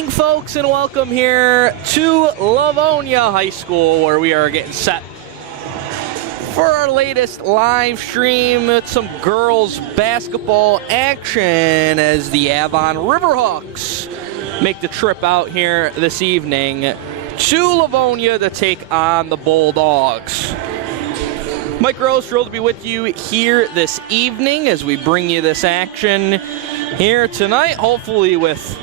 evening, folks, and welcome here to Livonia High School, where we are getting set for our latest live stream with some girls basketball action as the Avon River Hawks make the trip out here this evening to Livonia to take on the Bulldogs. Mike Rose, thrilled to be with you here this evening as we bring you this action here tonight, hopefully with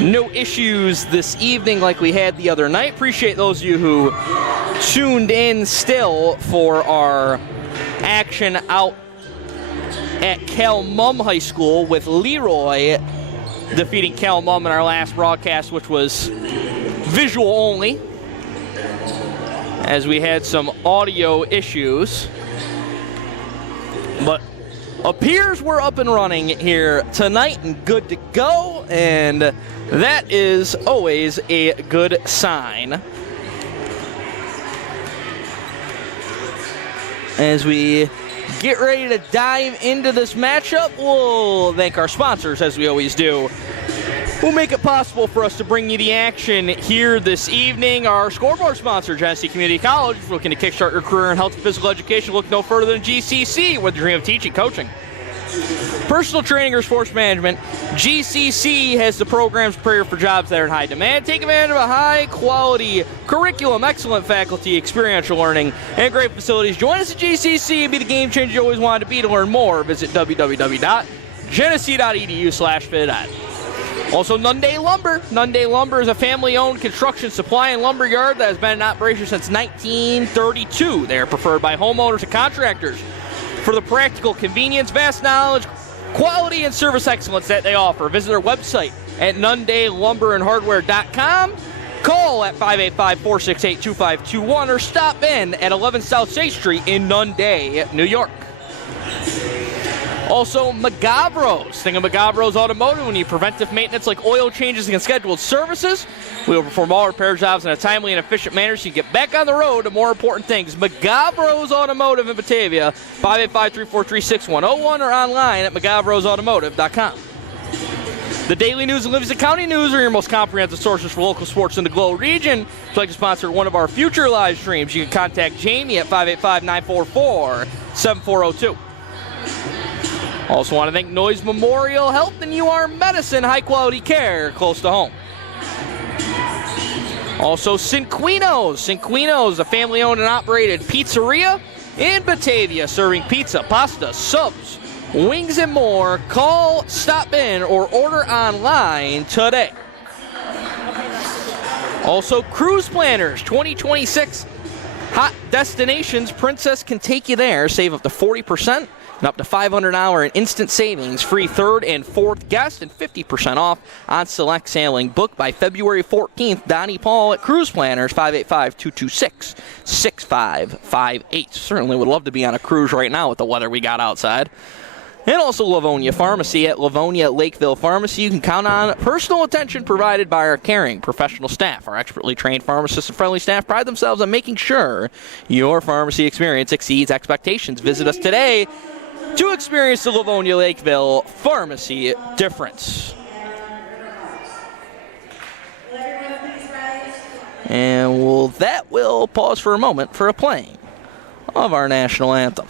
no issues this evening like we had the other night. Appreciate those of you who tuned in still for our action out at Cal-Mum High School with Leroy defeating Cal-Mum in our last broadcast, which was visual only, as we had some audio issues. But appears we're up and running here tonight and good to go, and that is always a good sign. As we get ready to dive into this matchup, we'll thank our sponsors, as we always do, who make it possible for us to bring you the action here this evening. Our scoreboard sponsor, Genesee Community College, looking to kickstart your career in health and physical education. Look no further than GCC with the dream of teaching, coaching, personal training, or sports management. GCC has the programs prepared for jobs that are in high demand. Take advantage of a high-quality curriculum, excellent faculty, experiential learning, and great facilities. Join us at GCC and be the game changer you always wanted to be. To learn more, visit www.genesee.edu/fit. Also, Nunday Lumber. Nunday Lumber is a family-owned construction supply and lumber yard that has been in operation since 1932. They are preferred by homeowners and contractors for the practical convenience, vast knowledge, quality, and service excellence that they offer. Visit their website at nundaylumberandhardware.com. Call at 585-468-2521 or stop in at 11 South 6th Street in Nunday, New York. Also, Magavros. Think of Magavros Automotive. When you need preventive maintenance like oil changes and scheduled services, we will perform all repair jobs in a timely and efficient manner so you can get back on the road to more important things. Magavros Automotive in Batavia, 585-343-6101 or online at magavrosautomotive.com. The Daily News and Livingston County News are your most comprehensive sources for local sports in the Glow region. If you'd like to sponsor one of our future live streams, you can contact Jamie at 585-944-7402. Also want to thank Noyes Memorial Health and UR Medicine, high-quality care close to home. Also, Cinquino's. Cinquino's, a family-owned and operated pizzeria in Batavia, serving pizza, pasta, subs, wings, and more. Call, stop in, or order online today. Also, Cruise Planners 2026 Hot Destinations. Princess can take you there. Save up to 40%. And up to $500 in instant savings, free third and fourth guest, and 50% off on select sailing. Book by February 14th. Donnie Paul at Cruise Planners, 585-226-6558. Certainly would love to be on a cruise right now with the weather we got outside. And also Livonia Pharmacy at Livonia Lakeville Pharmacy. You can count on personal attention provided by our caring professional staff. Our expertly trained pharmacists and friendly staff pride themselves on making sure your pharmacy experience exceeds expectations. Visit us today to experience the Livonia Lakeville Pharmacy difference. And that will pause for a moment for a playing of our national anthem.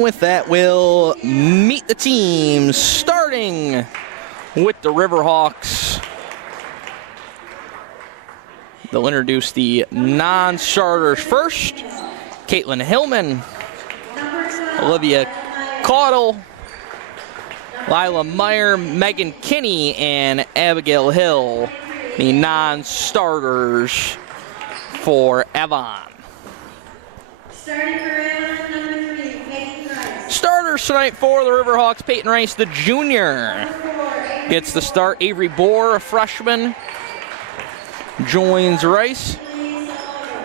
And with that, we'll meet the teams, starting with the River Hawks. They'll introduce the non-starters first. Caitlin Hillman, Olivia Caudle, Lila Meyer, Megan Kinney, and Abigail Hill, the non-starters for Avon. Starters tonight for the River Hawks, Peyton Rice, the junior, gets the start. Avery Bohr, a freshman, joins Rice.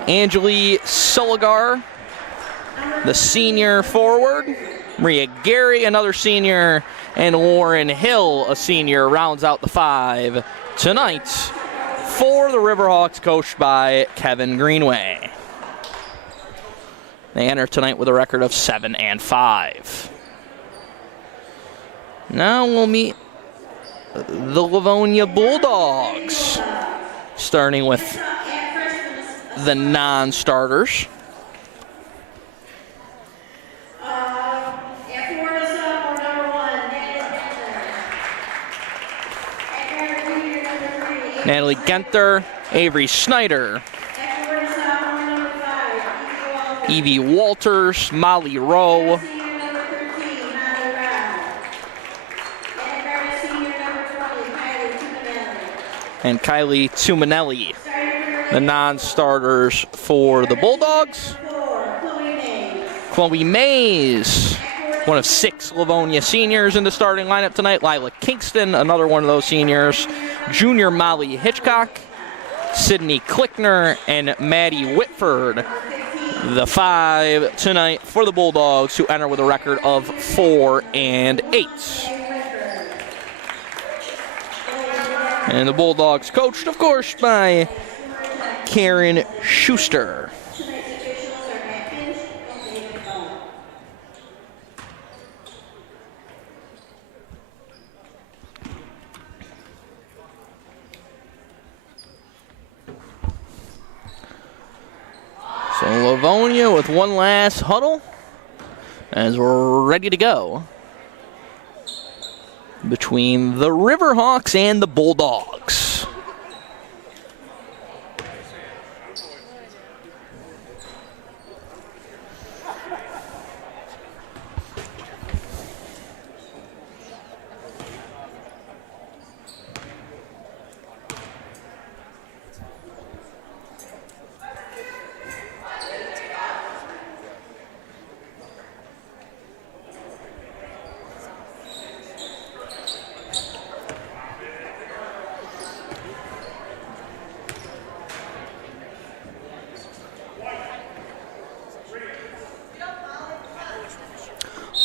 Angeli Soligar, the senior forward. Maria Gary, another senior. And Lauren Hill, a senior, rounds out the five tonight for the River Hawks, coached by Kevin Greenway. They enter tonight with a record of 7-5. Now we'll meet the Livonia Bulldogs, starting with the non-starters. Natalie Genther, Avery Snyder, Evie Walters, Molly Rowe, and Kylie Tumanelli, the non-starters for the Bulldogs. Chloe Mays, one of 6 Livonia seniors in the starting lineup tonight. Lila Kingston, another one of those seniors. Junior Molly Hitchcock, Sydney Klickner, and Maddie Whitford, the 5 tonight for the Bulldogs, who enter with a record of 4-8. And the Bulldogs coached, of course, by Karen Schuster. So Livonia with one last huddle as we're ready to go between the River Hawks and the Bulldogs.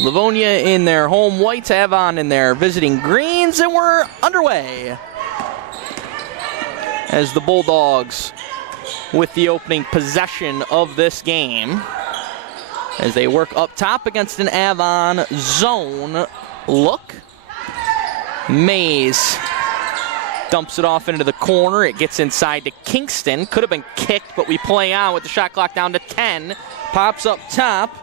Livonia in their home whites, Avon in their visiting greens, and we're underway as the Bulldogs with the opening possession of this game as they work up top against an Avon zone look. Mays dumps it off into the corner. It gets inside to Kingston. Could have been kicked, but we play on with the shot clock down to 10. Pops up top.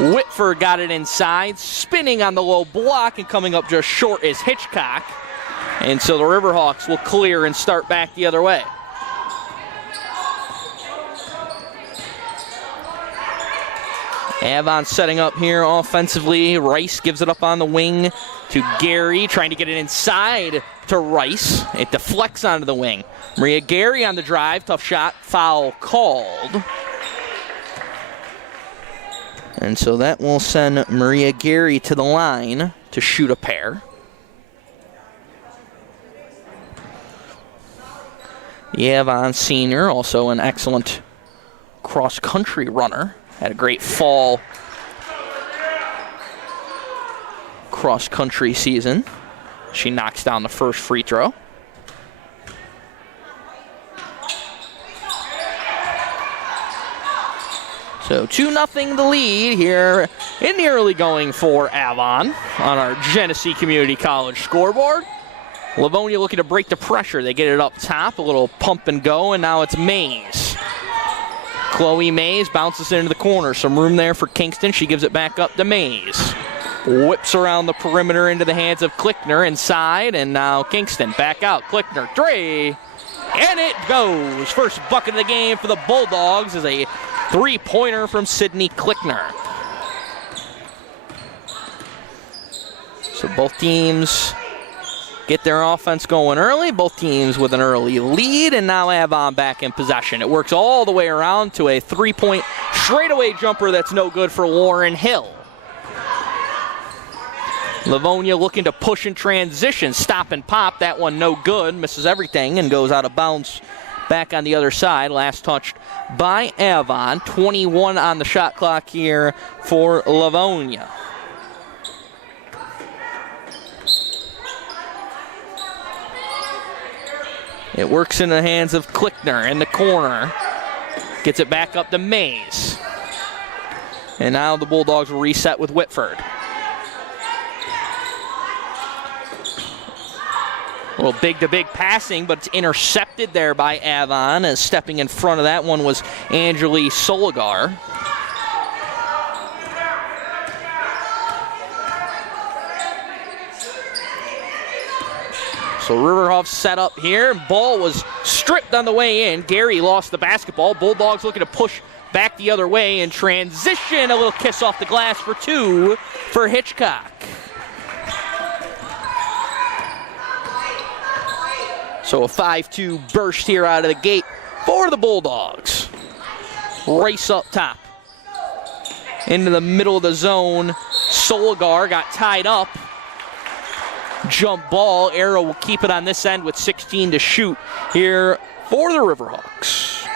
Whitford got it inside, spinning on the low block, and coming up just short is Hitchcock. And so the Riverhawks will clear and start back the other way. Avon setting up here offensively. Rice gives it up on the wing to Gary, trying to get it inside to Rice. It deflects onto the wing. Maria Gary on the drive, tough shot, foul called. And so that will send Maria Gary to the line to shoot a pair. The Avon senior, also an excellent cross-country runner. Had a great fall cross-country season. She knocks down the first free throw. So 2-0 the lead here in the early going for Avon on our Genesee Community College scoreboard. Livonia looking to break the pressure. They get it up top, a little pump and go, and now it's Mays. Chloe Mays bounces into the corner. Some room there for Kingston. She gives it back up to Mays. Whips around the perimeter into the hands of Klickner inside, and now Kingston back out. Klickner, three, and it goes. First bucket of the game for the Bulldogs is a three-pointer from Sydney Klickner. So both teams get their offense going early. Both teams with an early lead, and now Avon back in possession. It works all the way around to a three-point straightaway jumper that's no good for Warren Hill. Livonia looking to push in transition. Stop and pop. That one no good. Misses everything and goes out of bounds back on the other side. Last touched by Avon. 21 on the shot clock here for Livonia. It works in the hands of Klickner in the corner. Gets it back up to Mays. And now the Bulldogs will reset with Whitford. A little big-to-big passing, but it's intercepted there by Avon, as stepping in front of that one was Angeli Soligar. So Riverhawks set up here. Ball was stripped on the way in. Gary lost the basketball. Bulldogs looking to push back the other way in transition. A little kiss off the glass for two for Hitchcock. So a 5-2 burst here out of the gate for the Bulldogs. Race up top. Into the middle of the zone. Soligar got tied up. Jump ball. Arrow will keep it on this end with 16 to shoot here for the Riverhawks.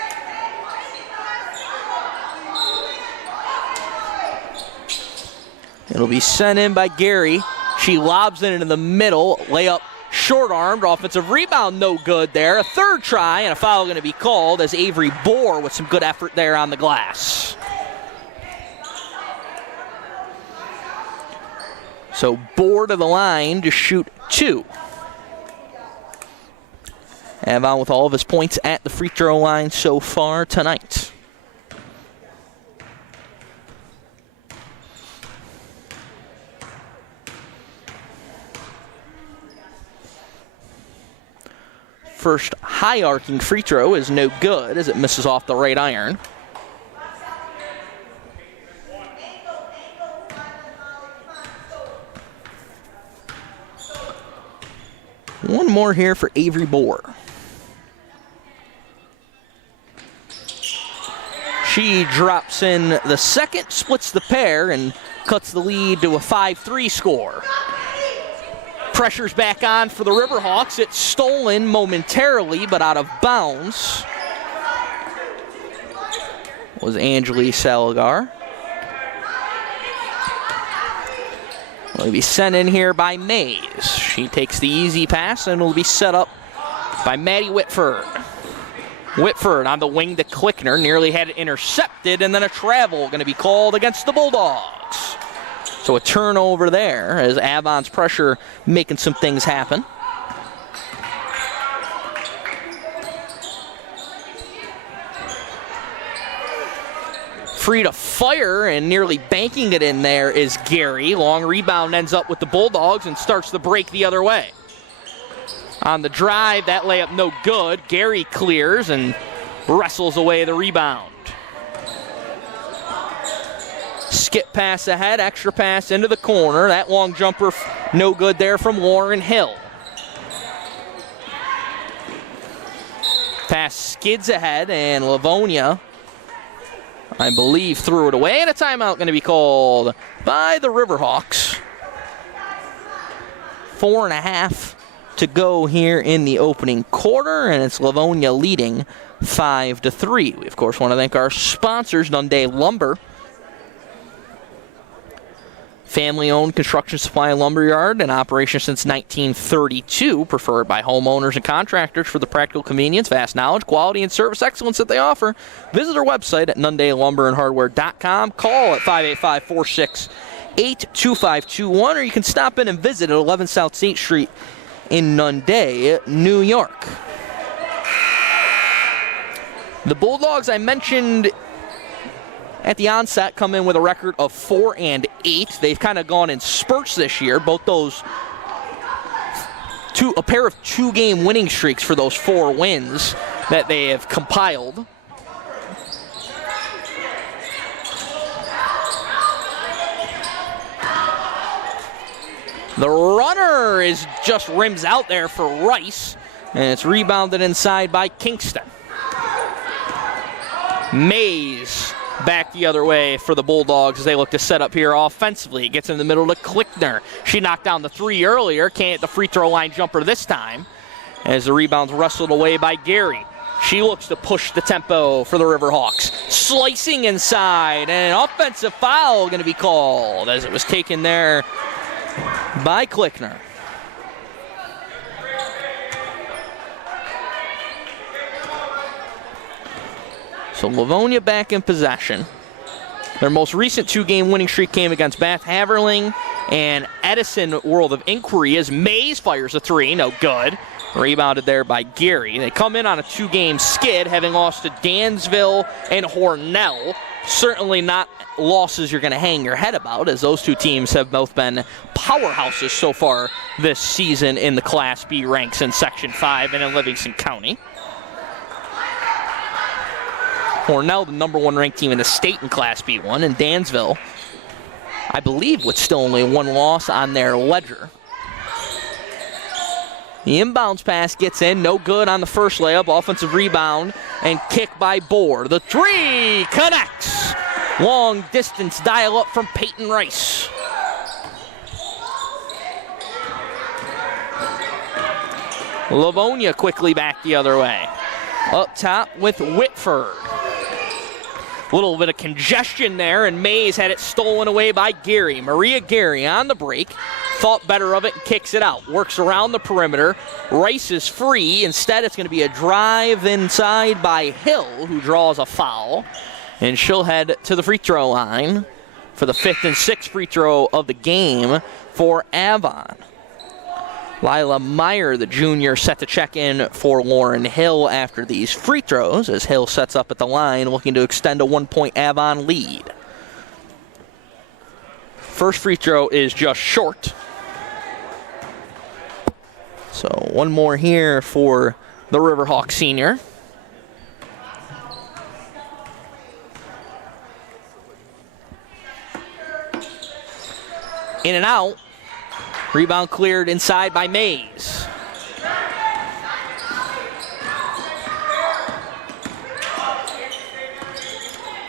It'll be sent in by Gary. She lobs it into the middle. Layup short-armed. Offensive rebound no good there. A third try and a foul going to be called as Avery Bohr with some good effort there on the glass. So Bohr to the line to shoot two. Avon with all of his points at the free throw line so far tonight. First high arcing free throw is no good as it misses off the right iron. One more here for Avery Bohr. She drops in the second, splits the pair, and cuts the lead to a 5-3 score. Pressure's back on for the Riverhawks. It's stolen momentarily, but out of bounds was Angeli Saligar. Will be sent in here by Mays. She takes the easy pass and will be set up by Maddie Whitford. Whitford on the wing to Klickner. Nearly had it intercepted, and then a travel going to be called against the Bulldogs. So a turnover there as Avon's pressure making some things happen. Free to fire and nearly banking it in there is Gary. Long rebound ends up with the Bulldogs and starts the break the other way. On the drive, that layup no good. Gary clears and wrestles away the rebound. Skip pass ahead, extra pass into the corner. That long jumper no good there from Warren Hill. Pass skids ahead, and Livonia, I believe, threw it away, and a timeout going to be called by the Riverhawks. 4.5 to go here in the opening quarter, and it's Livonia leading 5-3. We, of course, want to thank our sponsors, Nunde Lumber. Family-owned construction supply lumberyard in operation since 1932, preferred by homeowners and contractors for the practical convenience, vast knowledge, quality, and service excellence that they offer. Visit our website at nundelumberandhardware.com. Call at 585-468-2521, or you can stop in and visit at 11 South St. Street in Nunde, New York. The Bulldogs, I mentioned at the onset come in with a record of 4-8. They've kind of gone in spurts this year. Both those a pair of 2-game winning streaks for those 4 wins that they have compiled. The runner is just rims out there for Rice, and it's rebounded inside by Kingston. Mays back the other way for the Bulldogs as they look to set up here offensively. Gets in the middle to Klickner. She knocked down the 3 earlier. Can't hit the free throw line jumper this time as the rebound's wrestled away by Gary. She looks to push the tempo for the River Hawks. Slicing inside, and an offensive foul going to be called as it was taken there by Klickner. So Livonia back in possession. Their most recent 2-game winning streak came against Bath Haverling and Edison World of Inquiry as Mays fires a 3, no good. Rebounded there by Gary. They come in on a 2-game skid, having lost to Dansville and Hornell. Certainly not losses you're going to hang your head about, as those 2 teams have both been powerhouses so far this season in the Class B ranks in Section 5 and in Livingston County. Hornell, the number 1 ranked team in the state in Class B1, and Dansville, I believe, with still only 1 loss on their ledger. The inbounds pass gets in, no good on the first layup. Offensive rebound and kick by Bohr. The 3 connects. Long distance dial up from Peyton Rice. Livonia quickly back the other way. Up top with Whitford. A little bit of congestion there, and Mays had it stolen away by Gary. Maria Gary on the break. Thought better of it and kicks it out. Works around the perimeter. Rice is free. Instead, it's going to be a drive inside by Hill, who draws a foul. And she'll head to the free throw line for the 5th and 6th free throw of the game for Avon. Lila Meyer, the junior, set to check in for Lauren Hill after these free throws, as Hill sets up at the line looking to extend a 1-point Avon lead. First free throw is just short. So 1 more here for the Riverhawk senior. In and out. Rebound cleared inside by Mays.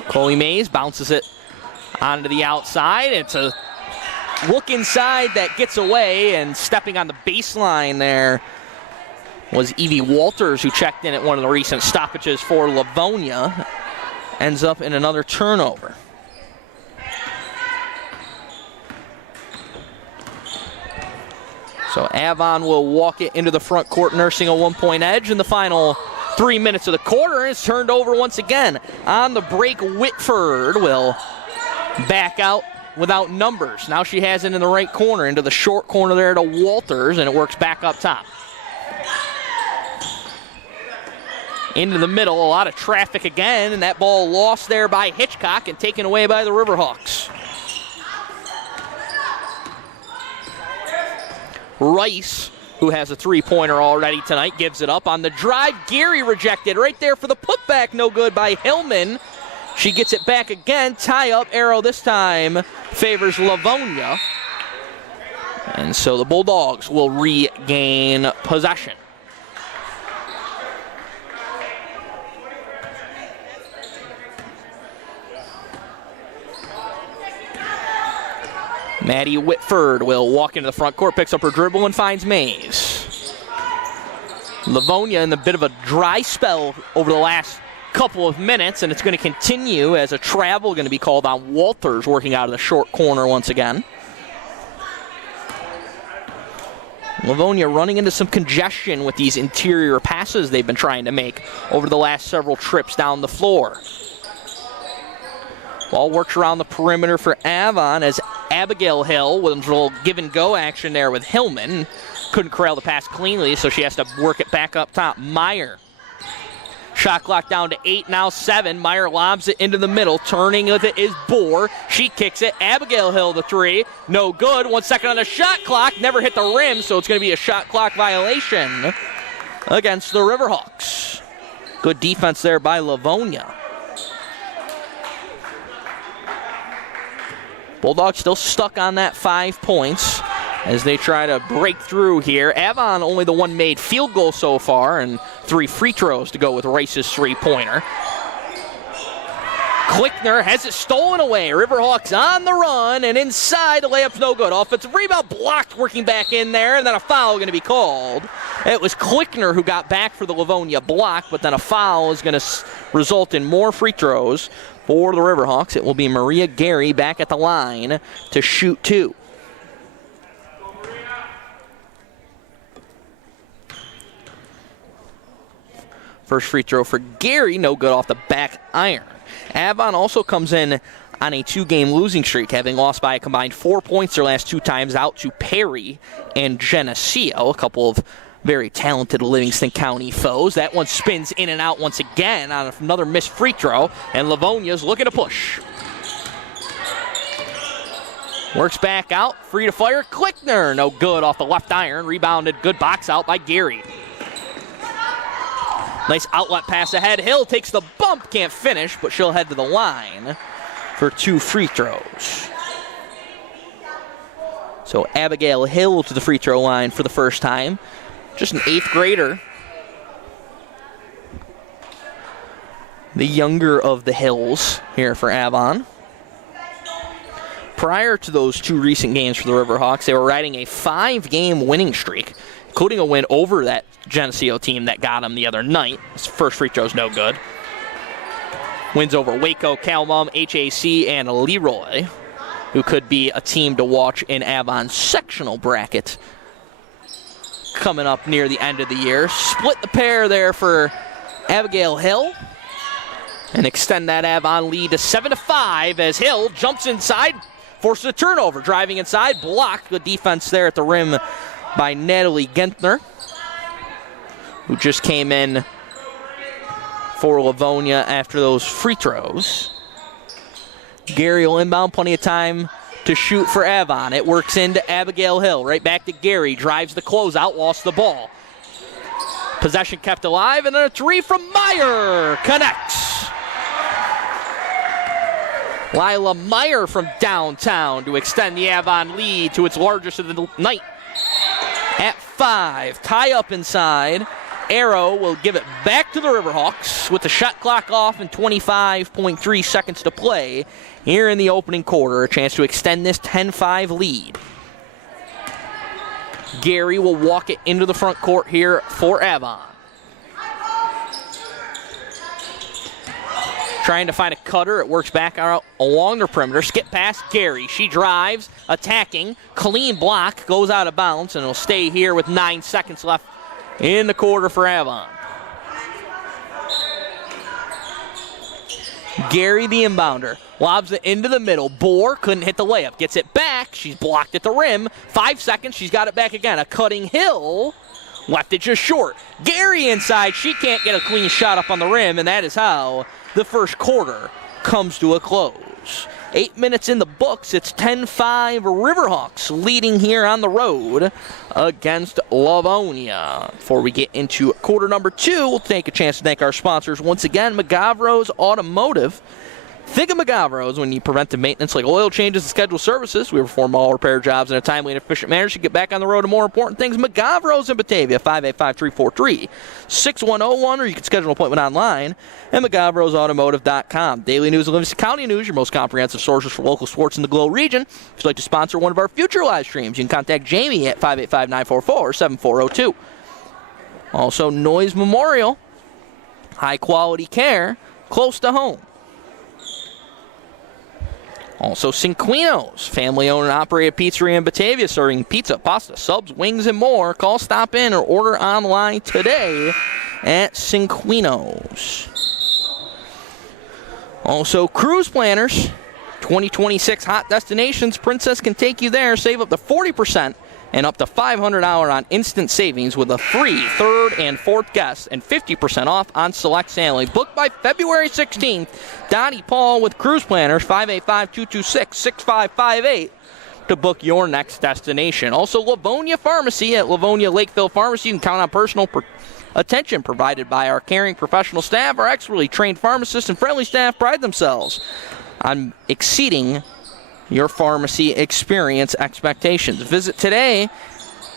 Chloe Mays bounces it onto the outside. It's a look inside that gets away, and stepping on the baseline there was Evie Walters, who checked in at one of the recent stoppages for Livonia. Ends up in another turnover. So Avon will walk it into the front court, nursing a 1-point edge in the final 3 minutes of the quarter. It's turned over once again. On the break, Whitford will back out without numbers. Now she has it in the right corner, into the short corner there to Walters, and it works back up top. Into the middle, a lot of traffic again, and that ball lost there by Hitchcock and taken away by the Riverhawks. Rice, who has a 3-pointer already tonight, gives it up on the drive. Gary rejected right there for the putback, no good by Hillman. She gets it back again. Tie up arrow this time favors Livonia. And so the Bulldogs will regain possession. Maddie Whitford will walk into the front court, picks up her dribble, and finds Mays. Livonia in a bit of a dry spell over the last couple of minutes, and it's going to continue as a travel going to be called on Walters, working out of the short corner once again. Livonia running into some congestion with these interior passes they've been trying to make over the last several trips down the floor. Ball works around the perimeter for Avon as Abigail Hill with a little give-and-go action there with Hillman. Couldn't corral the pass cleanly, so she has to work it back up top. Meyer Shot clock down to 8, now 7. Meyer lobs it into the middle. Turning with it is Bohr. She kicks it. Abigail Hill, the 3. No good. 1 second on the shot clock. Never hit the rim, so it's going to be a shot clock violation against the Riverhawks. Good defense there by Livonia. Bulldogs still stuck on that 5 points as they try to break through here. Avon only the one made field goal so far and 3 free throws to go with Rice's 3-pointer. Klickner has it stolen away. Riverhawks on the run and inside. The layup's no good. Offensive rebound blocked, working back in there, and then a foul going to be called. It was Klickner who got back for the Livonia block, but then a foul is going to result in more free throws for the Riverhawks. It will be Maria Gary back at the line to shoot 2. First free throw for Gary, no good off the back iron. Avon also comes in on a 2-game losing streak, having lost by a combined 4 points their last 2 times out to Perry and Geneseo, a couple of very talented Livingston County foes. That one spins in and out once again on another missed free throw, and Livonia's looking to push. Works back out, free to fire, Klickner, no good off the left iron, rebounded, good box out by Gary. Nice outlet pass ahead. Hill takes the bump, can't finish, but she'll head to the line for 2 free throws. So Abigail Hill to the free throw line for the first time. Just an 8th grader. The younger of the Hills here for Avon. Prior to those 2 recent games for the Riverhawks, they were riding a 5-game winning streak, including a win over that Geneseo team that got them the other night. His first free throw's no good. Wins over Waco, Calmum, HAC, and Leroy, who could be a team to watch in Avon's sectional bracket coming up near the end of the year. Split the pair there for Abigail Hill and extend that Avon lead to 7-5 as Hill jumps inside, forces a turnover, driving inside, blocked. Good defense there at the rim by Natalie Gentner, who just came in for Livonia after those free throws. Gary will inbound, plenty of time to shoot for Avon. It works into Abigail Hill, right back to Gary, drives the closeout, lost the ball. Possession kept alive, and then a 3 from Meyer connects. Lila Meyer from downtown to extend the Avon lead to its largest of the night. At 5, tie up inside. Arrow will give it back to the Riverhawks with the shot clock off and 25.3 seconds to play here in the opening quarter. A chance to extend this 10-5 lead. Gary will walk it into the front court here for Avon. Trying to find a cutter. It works back out along the perimeter. Skip past Gary. She drives, attacking. Clean block, goes out of bounds, and it'll stay here with 9 seconds left in the quarter for Avon. Gary, the inbounder, lobs it into the middle. Bohr couldn't hit the layup. Gets it back. She's blocked at the rim. 5 seconds. She's got it back again. A cutting Hill. Left it just short. Gary inside. She can't get a clean shot up on the rim, and that is how the first quarter comes to a close. 8 minutes in the books. It's 10-5 Riverhawks leading here on the road against Livonia. Before we get into quarter number 2, we'll take a chance to thank our sponsors once again, McGavro's Automotive. Think of McGavro's when you preventive maintenance like oil changes and scheduled services. We perform all repair jobs in a timely and efficient manner to get back on the road to more important things. McGavro's in Batavia, 585-343-6101, or you can schedule an appointment online at McGavrosAutomotive.com. Daily news of Livingston County news, your most comprehensive sources for local sports in the Glow region. If you'd like to sponsor one of our future live streams, you can contact Jamie at 585-944-7402. Also, Noise Memorial, high quality care, close to home. Also, Cinquino's, family-owned and operated pizzeria in Batavia, serving pizza, pasta, subs, wings, and more. Call, stop in, or order online today at Cinquino's. Also, Cruise Planners, 2026 hot destinations. Princess can take you there. Save up to 40% and up to $500 on instant savings with a free third and fourth guest and 50% off on select sailing. Book by February 16th. Donnie Paul with Cruise Planners, 585-226-6558 to book your next destination. Also, Livonia Pharmacy at Livonia Lakeville Pharmacy. You can count on personal attention provided by our caring professional staff. Our expertly trained pharmacists and friendly staff pride themselves on exceeding your pharmacy experience expectations. Visit today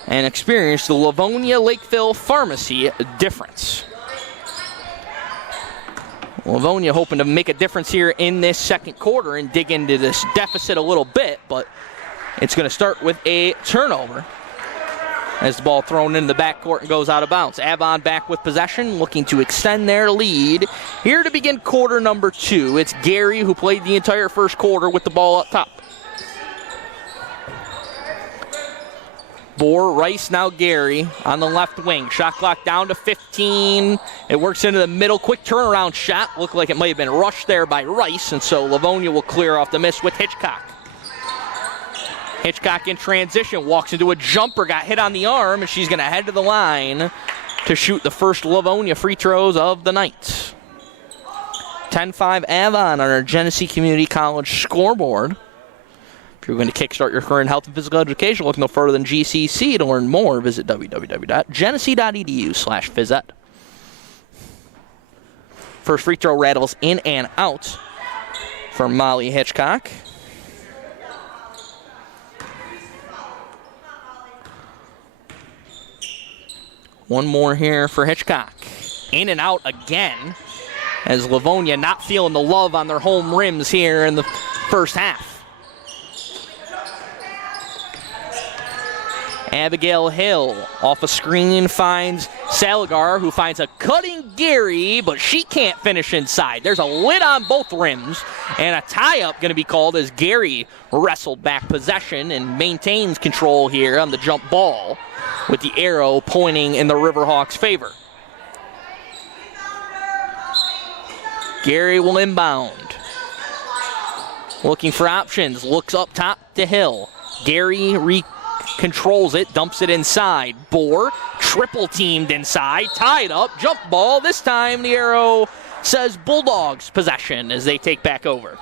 and experience the Livonia Lakeville Pharmacy difference. Livonia hoping to make a difference here in this second quarter and dig into this deficit a little bit, but it's going to start with a turnover as the ball thrown into the backcourt and goes out of bounds. Avon back with possession, looking to extend their lead. Here to begin quarter number 2, it's Gary, who played the entire first quarter with the ball up top. Bohr, Rice, now Gary on the left wing. Shot clock down to 15. It works into the middle. Quick turnaround shot. Looked like it might have been rushed there by Rice, and so Livonia will clear off the miss with Hitchcock. Hitchcock in transition, walks into a jumper, got hit on the arm, and she's going to head to the line to shoot the first Livonia free throws of the night. 10-5 Avon on our Genesee Community College scoreboard. If you're going to kickstart your career in health and physical education, look no further than GCC. To learn more, visit www.genesee.edu/phys ed. First free throw rattles in and out for Molly Hitchcock. One more here for Hitchcock. In and out again, as Livonia not feeling the love on their home rims here in the first half. Abigail Hill off a screen finds Saligar, who finds a cutting Gary, but she can't finish inside. There's a lid on both rims, and a tie-up going to be called as Gary wrestled back possession and maintains control here on the jump ball, with the arrow pointing in the Riverhawks' favor. Gary will inbound. Looking for options, looks up top to Hill. Gary controls it, dumps it inside. Bohr, triple teamed inside, tied up, jump ball. This time the arrow says Bulldogs possession as they take back over.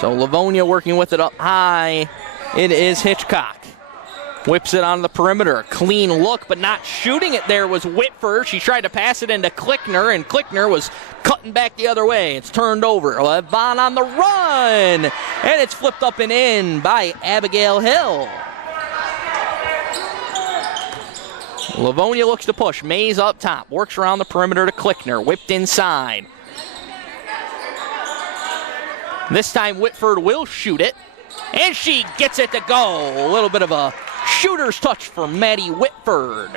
So Livonia working with it up high. It is Hitchcock. Whips it on the perimeter. Clean look, but not shooting it there was Whitford. She tried to pass it into Klickner, and Klickner was cutting back the other way. It's turned over. Avon on the run, and it's flipped up and in by Abigail Hill. Livonia looks to push. Mays up top. Works around the perimeter to Klickner. Whipped inside. This time Whitford will shoot it, and she gets it to go. A little bit of a shooter's touch for Maddie Whitford.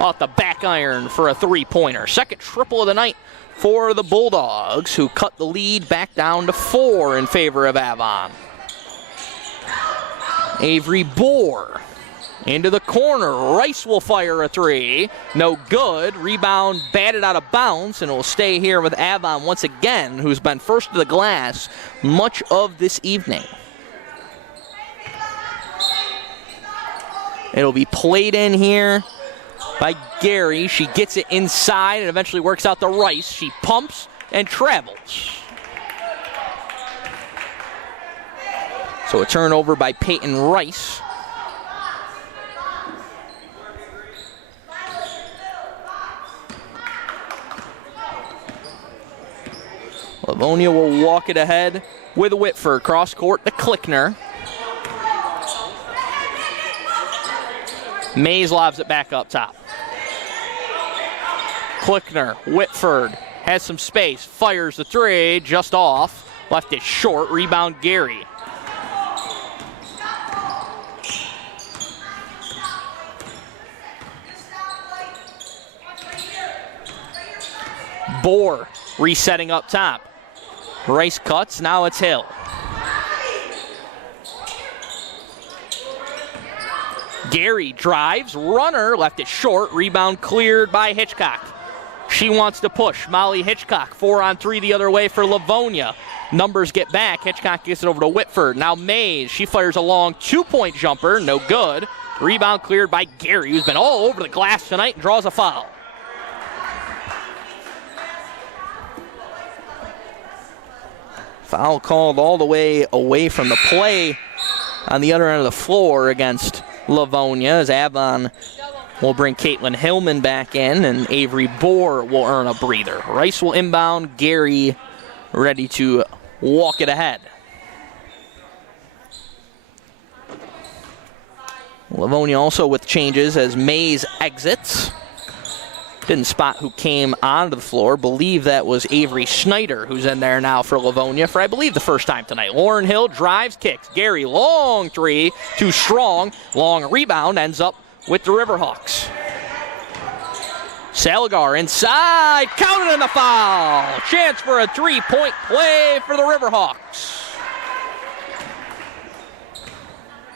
Off the back iron for a three-pointer. Second triple of the night for the Bulldogs, who cut the lead back down to 4 in favor of Avon. Avery Bohr into the corner. Rice will fire a three. No good. Rebound batted out of bounds, and it will stay here with Avon once again, who's been first to the glass much of this evening. It'll be played in here by Gary. She gets it inside and eventually works out to Rice. She pumps and travels. So a turnover by Peyton Rice. Livonia will walk it ahead with Whitford. Cross court to Klickner. Mays lobs it back up top. Klickner, Whitford has some space, fires the three, just off. Left it short, rebound Gary. Bohr resetting up top. Rice cuts, now it's Hill. Gary drives, runner, left it short, rebound cleared by Hitchcock. She wants to push. Molly Hitchcock, 4-on-3 the other way for Livonia. Numbers get back. Hitchcock gets it over to Whitford. Now Mays, she fires a long 2-point jumper. No good. Rebound cleared by Gary, who's been all over the glass tonight and draws a foul. Foul called all the way away from the play on the other end of the floor against Livonia, as Avon will bring Caitlin Hillman back in, and Avery Bohr will earn a breather. Rice will inbound. Gary ready to walk it ahead. Livonia also with changes as Mays exits. Didn't spot who came onto the floor. Believe that was Avery Schneider, who's in there now for Livonia for, I believe, the first time tonight. Lauren Hill drives, kicks. Gary, long three, too strong. Long rebound, ends up with the River Hawks. Saligar inside, counted in the foul. Chance for a 3-point play for the River Hawks.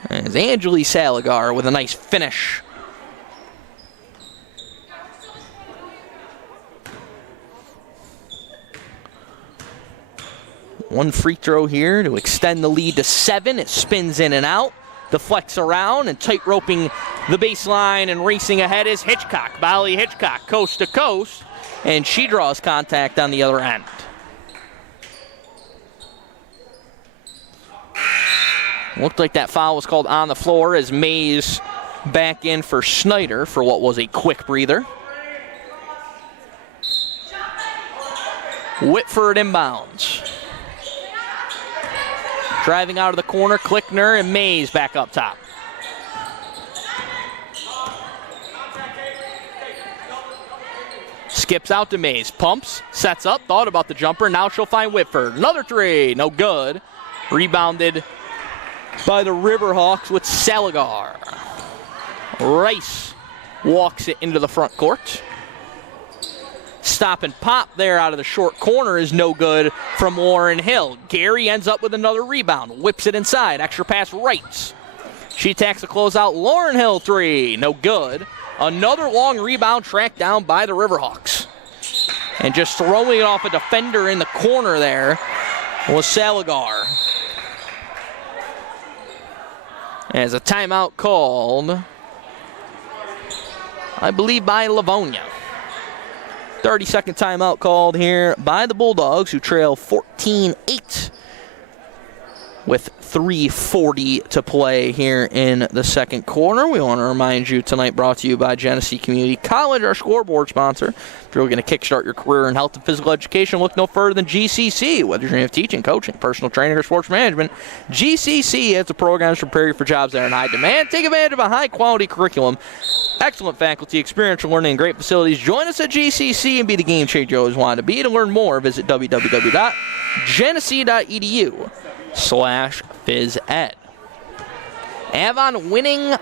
There's Angeli Saligar with a nice finish. One free throw here to extend the lead to 7. It spins in and out, deflects around, and tight roping the baseline and racing ahead is Hitchcock. Molly Hitchcock, coast to coast, and she draws contact on the other end. Looked like that foul was called on the floor as Mays back in for Schneider for what was a quick breather. Whitford inbounds. Driving out of the corner, Klickner and Mays back up top. Skips out to Mays, pumps, sets up, thought about the jumper, now she'll find Whitford. Another three, no good. Rebounded by the River Hawks with Saligar. Rice walks it into the front court. Stop and pop there out of the short corner is no good from Lauren Hill. Gary ends up with another rebound, whips it inside, extra pass right. She attacks the closeout, Lauren Hill three, no good. Another long rebound tracked down by the River Hawks. And just throwing it off a defender in the corner there was Saligar. As a timeout called, I believe by Livonia. 30-second timeout called here by the Bulldogs, who trail 14-8 with 3:40 to play here in the second quarter. We want to remind you tonight, brought to you by Genesee Community College, our scoreboard sponsor. If you're looking to kickstart your career in health and physical education, look no further than GCC. Whether you're dreaming of teaching, coaching, personal training, or sports management, GCC has the programs to prepare you for jobs that are in high demand. Take advantage of a high-quality curriculum, excellent faculty, experiential learning, and great facilities. Join us at GCC and be the game changer you always wanted to be. To learn more, visit www.genesee.edu/phys ed. Avon winning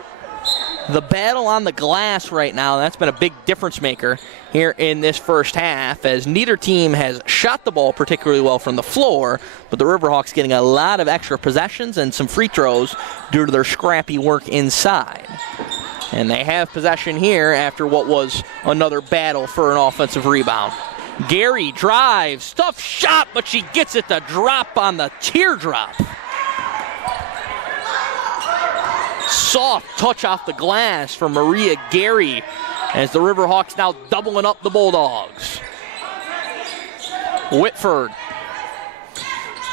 the battle on the glass right now. That's been a big difference maker here in this first half, as neither team has shot the ball particularly well from the floor, but the Riverhawks getting a lot of extra possessions and some free throws due to their scrappy work inside. And they have possession here after what was another battle for an offensive rebound. Gary drives, tough shot, but she gets it to drop on the teardrop. Soft touch off the glass for Maria Gary, as the Riverhawks now doubling up the Bulldogs. Whitford.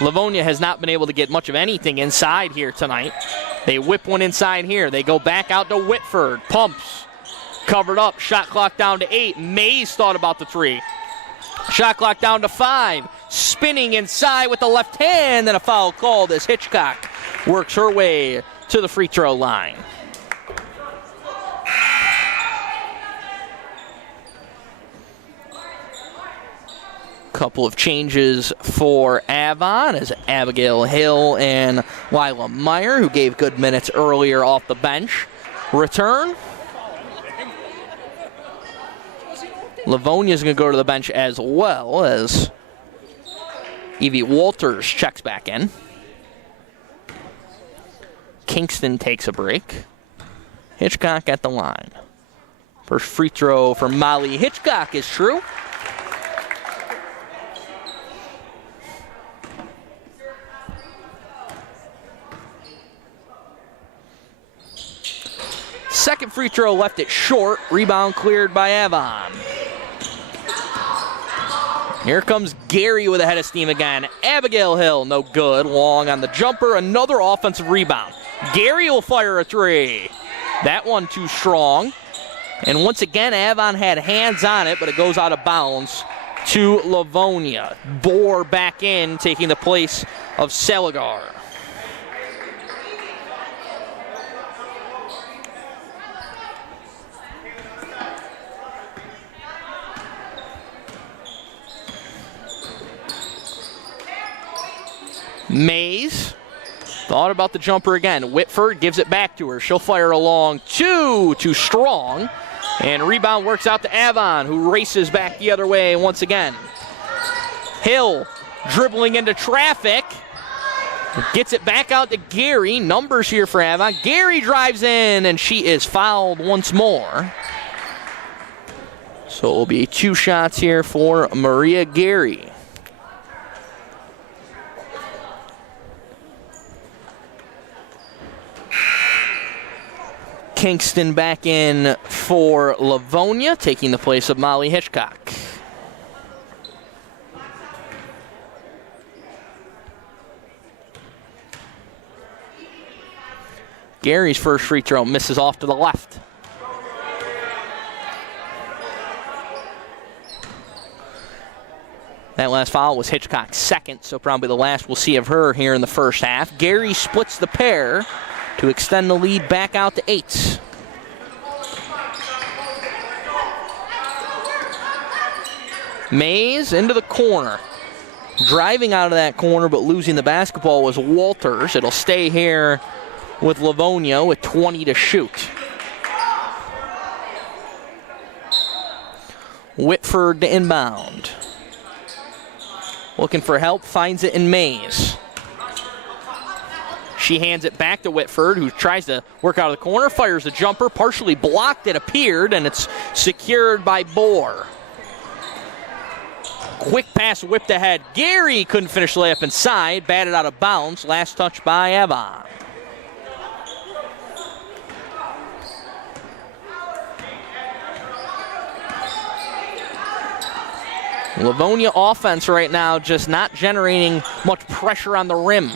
Livonia has not been able to get much of anything inside here tonight. They whip one inside here. They go back out to Whitford. Pumps. Covered up. Shot clock down to 8. Mays thought about the 3. Shot clock down to 5. Spinning inside with the left hand, and a foul called as Hitchcock works her way to the free throw line. Couple of changes for Avon as Abigail Hill and Lila Meyer, who gave good minutes earlier off the bench, return. Livonia's going to go to the bench as well, as Evie Walters checks back in. Kingston takes a break. Hitchcock at the line. First free throw for Molly Hitchcock is true. second free throw left it short. Rebound cleared by Avon. Here comes Gary with a head of steam again. Abigail Hill, no good. Long on the jumper. Another offensive rebound. Gary will fire a three. That one too strong. And once again, Avon had hands on it, but it goes out of bounds to Livonia. Bohr back in, taking the place of Saligar. Mays thought about the jumper again. Whitford gives it back to her. She'll fire along too strong. And rebound works out to Avon, who races back the other way once again. Hill dribbling into traffic. Gets it back out to Gary. Numbers here for Avon. Gary drives in, and she is fouled once more. So it will be 2 shots here for Maria Gary. Kingston back in for Livonia, taking the place of Molly Hitchcock. Gary's first free throw misses off to the left. That last foul was Hitchcock's second, so probably the last we'll see of her here in the first half. Gary splits the pair to extend the lead back out to 8. Mays into the corner. Driving out of that corner but losing the basketball was Walters. It'll stay here with Livonia with 20 to shoot. Whitford to inbound. Looking for help, finds it in Mays. She hands it back to Whitford, who tries to work out of the corner, fires a jumper, partially blocked, it appeared, and it's secured by Bohr. Quick pass whipped ahead. Gary couldn't finish the layup inside, batted out of bounds, last touch by Avon. Livonia offense right now just not generating much pressure on the rim.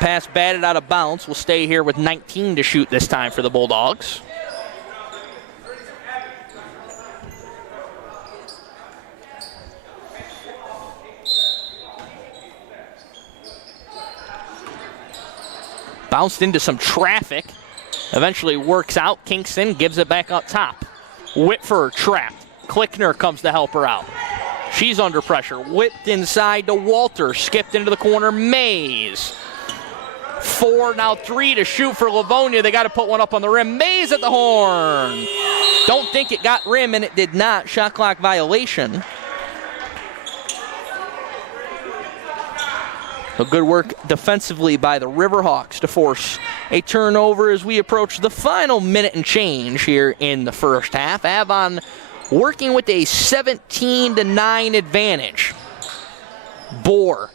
Pass batted out of bounds. Will stay here with 19 to shoot this time for the Bulldogs. Bounced into some traffic. Eventually works out. Kingston gives it back up top. Whitford trapped. Klickner comes to help her out. She's under pressure. Whipped inside to Walter. Skipped into the corner. Mays. 4, now 3 to shoot for Livonia. They got to put one up on the rim. Mays at the horn. Don't think it got rim, and it did not. Shot clock violation. So good work defensively by the River Hawks to force a turnover as we approach the final minute and change here in the first half. Avon working with a 17-9 advantage. Bohr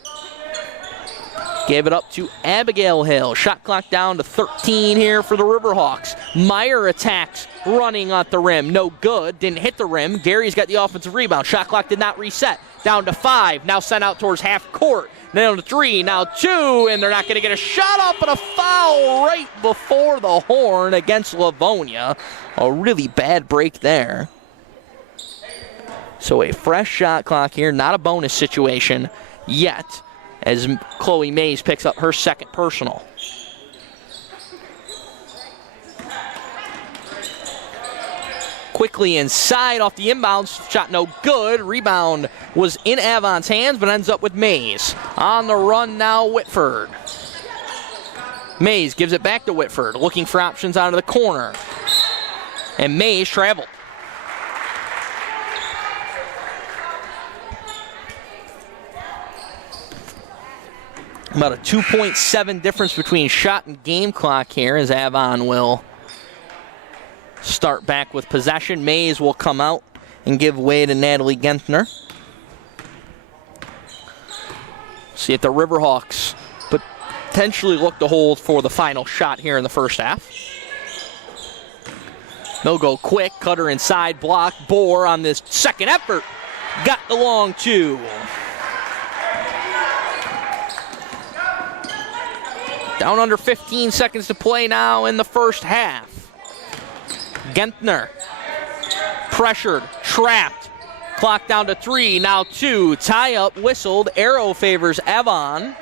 gave it up to Abigail Hill. Shot clock down to 13 here for the River Hawks. Meyer attacks, running at the rim. No good. Didn't hit the rim. Gary's got the offensive rebound. Shot clock did not reset. Down to 5. Now sent out towards half court. Down to 3. Now 2. And they're not going to get a shot up, but a foul right before the horn against Livonia. A really bad break there. So a fresh shot clock here. Not a bonus situation yet, as Chloe Mays picks up her second personal. Quickly inside off the inbounds, shot no good. Rebound was in Avon's hands, but ends up with Mays. On the run now, Whitford. Mays gives it back to Whitford, looking for options out of the corner. And Mays traveled. About a 2.7 difference between shot and game clock here, as Avon will start back with possession. Mays will come out and give way to Natalie Gentner. See if the Riverhawks put potentially look to hold for the final shot here in the first half. They'll go quick, cutter inside, block, Bohr on this second effort. Got the long two. Down under 15 seconds to play now in the first half. Gentner, pressured, trapped. Clock down to 3, now 2. Tie up, whistled. Arrow favors Avon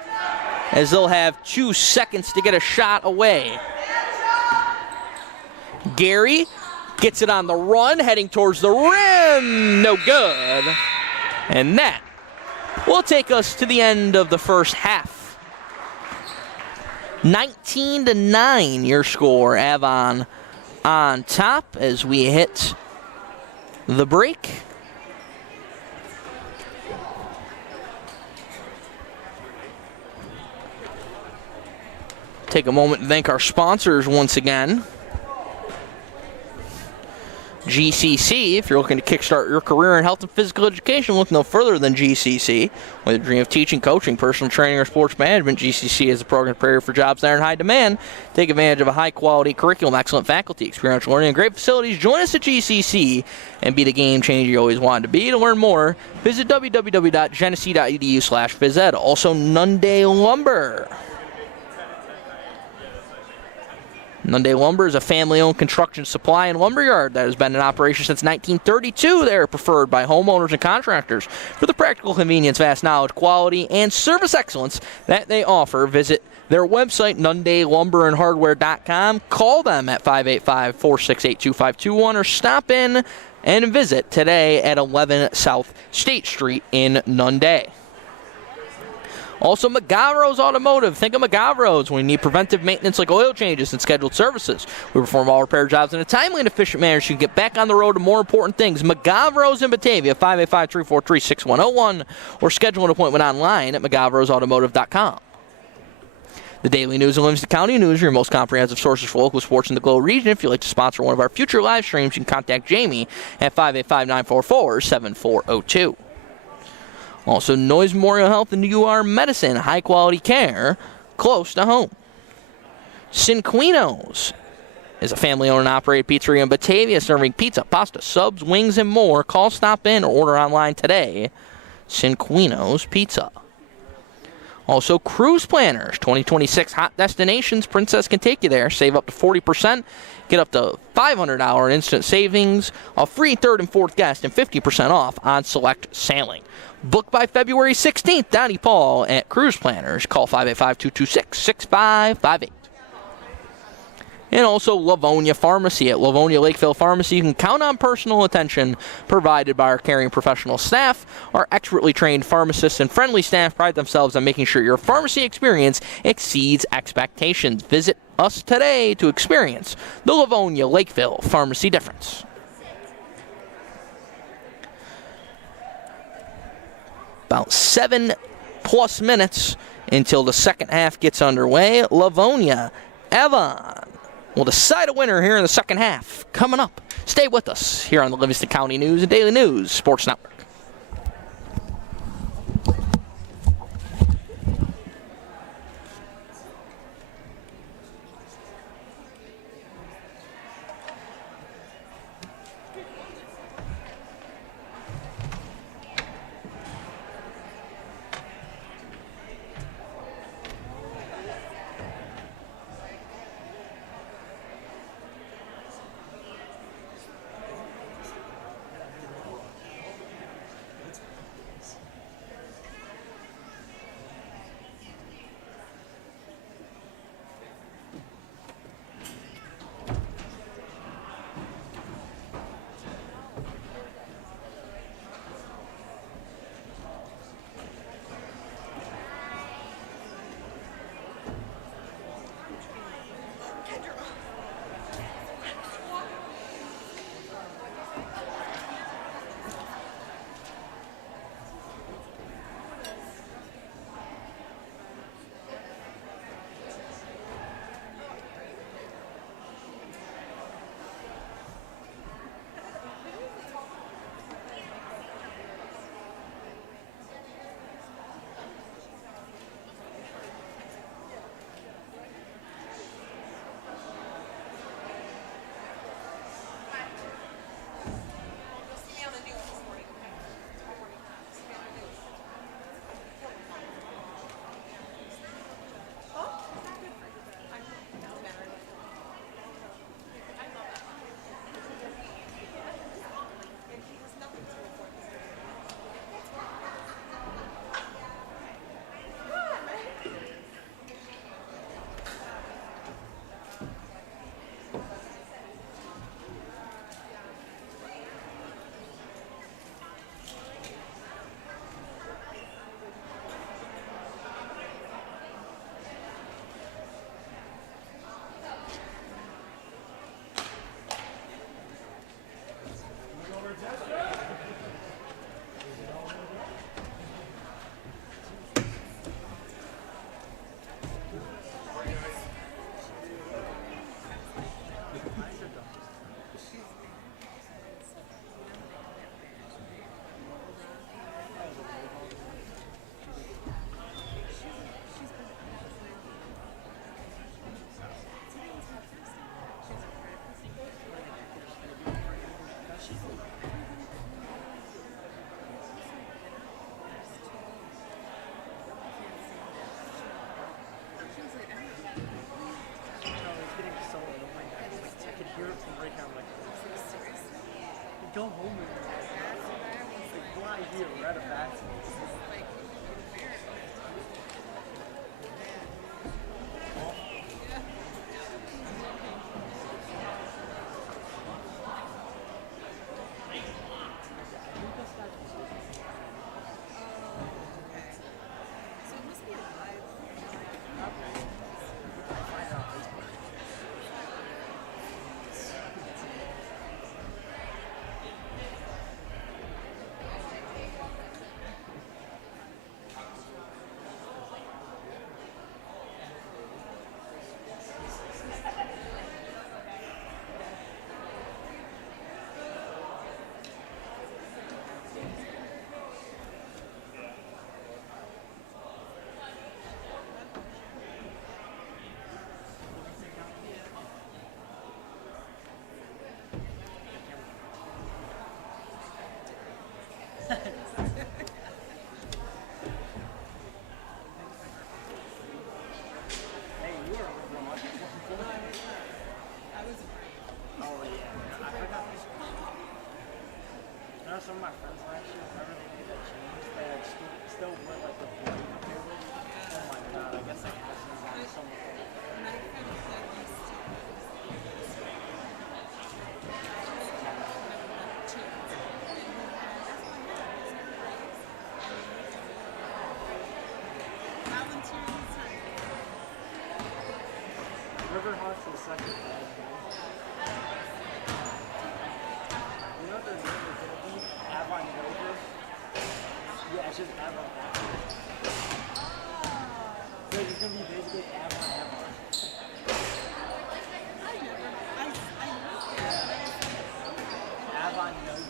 as they'll have 2 seconds to get a shot away. Gary gets it on the run, heading towards the rim. No good. And that will take us to the end of the first half. 19-9 your score. Avon on top as we hit the break. Take a moment to thank our sponsors once again. GCC, if you're looking to kickstart your career in health and physical education, look no further than GCC. With a dream of teaching, coaching, personal training, or sports management, GCC is the program prepared for jobs that are in high demand. Take advantage of a high-quality curriculum, excellent faculty, experiential learning, and great facilities. Join us at GCC and be the game changer you always wanted to be. To learn more, visit www.genesee.edu/phys ed. Also, Nunde Lumber. Nunde Lumber is a family-owned construction supply and lumberyard that has been in operation since 1932. They are preferred by homeowners and contractors for the practical convenience, vast knowledge, quality, and service excellence that they offer. Visit their website, NundeLumberandHardware.com. Call them at 585-468-2521 or stop in and visit today at 11 South State Street in Nunde. Also, McGavro's Automotive. Think of McGavro's when you need preventive maintenance like oil changes and scheduled services. We perform all repair jobs in a timely and efficient manner so you can get back on the road to more important things. McGavro's in Batavia, 585-343-6101, or schedule an appointment online at McGavrosAutomotive.com. The daily news of Livingston County News, your most comprehensive sources for local sports in the Glow region. If you'd like to sponsor one of our future live streams, you can contact Jamie at 585-944-7402. Also, Noise Memorial Health and UR Medicine, high-quality care, close to home. Cinquino's is a family-owned and operated pizzeria in Batavia serving pizza, pasta, subs, wings, and more. Call, stop in, or order online today. Cinquino's Pizza. Also, Cruise Planners, 2026 hot destinations. Princess can take you there. Save up to 40%. Get up to $500 instant savings, a free third and fourth guest, and 50% off on select sailing. Book by February 16th. Donnie Paul at Cruise Planners. Call 585-226-6558. And also Livonia Pharmacy. At Livonia Lakeville Pharmacy, you can count on personal attention provided by our caring professional staff. Our expertly trained pharmacists and friendly staff pride themselves on making sure your pharmacy experience exceeds expectations. Visit us today to experience the Livonia Lakeville Pharmacy difference. About 7+ minutes until the second half gets underway. Livonia, Avon will decide a winner here in the second half. Coming up, stay with us here on the Livingston County News and Daily News Sports Network. go home and fly here, we're at a Batavia. Some of my friends last year, whenever they made that change, they had still went like the 40 table. Oh my god, I guess that happens on some of River Hawks is second bad. You know what their name is going to be? Avon River? Yeah, it's just Avon. So it's going to be basically Avon. Avon River.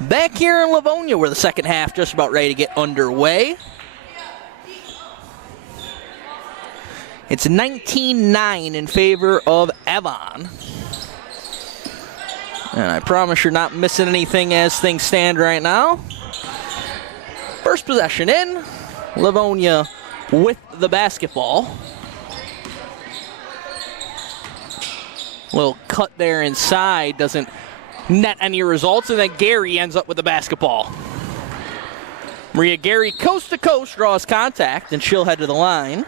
Back here in Livonia, where the second half just about ready to get underway. It's 19-9 in favor of Avon. And I promise you're not missing anything as things stand right now. First possession in. Livonia with the basketball. Little cut there inside, doesn't net any results, and then Gary ends up with the basketball. Maria Gary, coast to coast, draws contact, and she'll head to the line.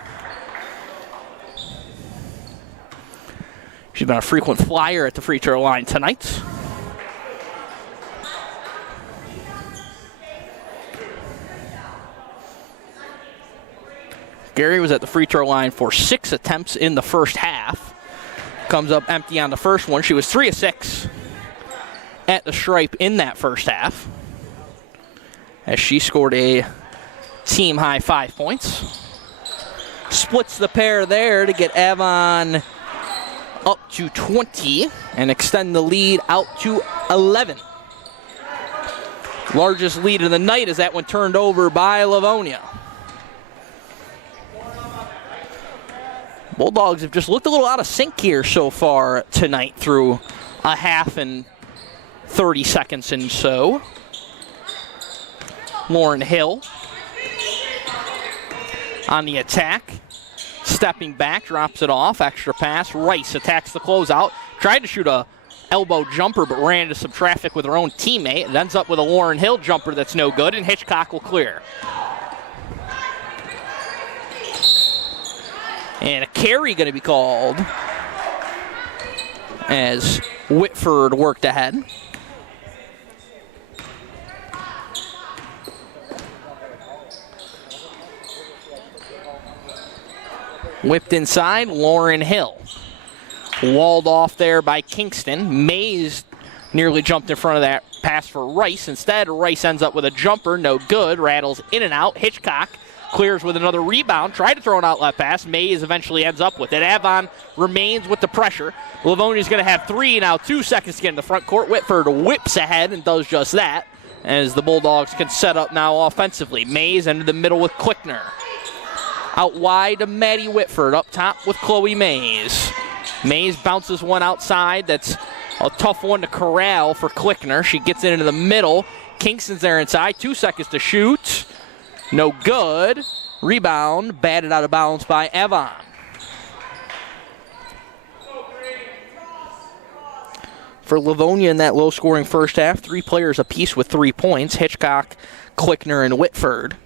She's been a frequent flyer at the free throw line tonight. Gary was at the free throw line for 6 attempts in the first half. Comes up empty on the first one. She was 3 of 6 at the stripe in that first half, as she scored a team-high 5 points. Splits the pair there to get Avon up to 20 and extend the lead out to 11. Largest lead of the night as that one turned over by Livonia. Bulldogs have just looked a little out of sync here so far tonight through a half and 30 seconds and so. Lauren Hill on the attack. Stepping back, drops it off. Extra pass. Rice attacks the closeout. Tried to shoot a elbow jumper, but ran into some traffic with her own teammate. It ends up with a Lauren Hill jumper that's no good, and Hitchcock will clear. And a carry going to be called as Whitford worked ahead. Whipped inside, Lauren Hill. Walled off there by Kingston. Mays nearly jumped in front of that pass for Rice. Instead, Rice ends up with a jumper, no good. Rattles in and out. Hitchcock clears with another rebound. Tried to throw an outlet pass. Mays eventually ends up with it. Avon remains with the pressure. Livonia's going to have 3 now, 2 seconds to get in the front court. Whitford whips ahead and does just that, as the Bulldogs can set up now offensively. Mays into the middle with Klickner. Out wide to Maddie Whitford. Up top with Chloe Mays. Mays bounces one outside. That's a tough one to corral for Klickner. She gets it into the middle. Kingston's there inside. 2 seconds to shoot. No good. Rebound. Batted out of bounds by Avon. For Livonia in that low-scoring first half, 3 players apiece with 3 points. Hitchcock, Klickner, and Whitford.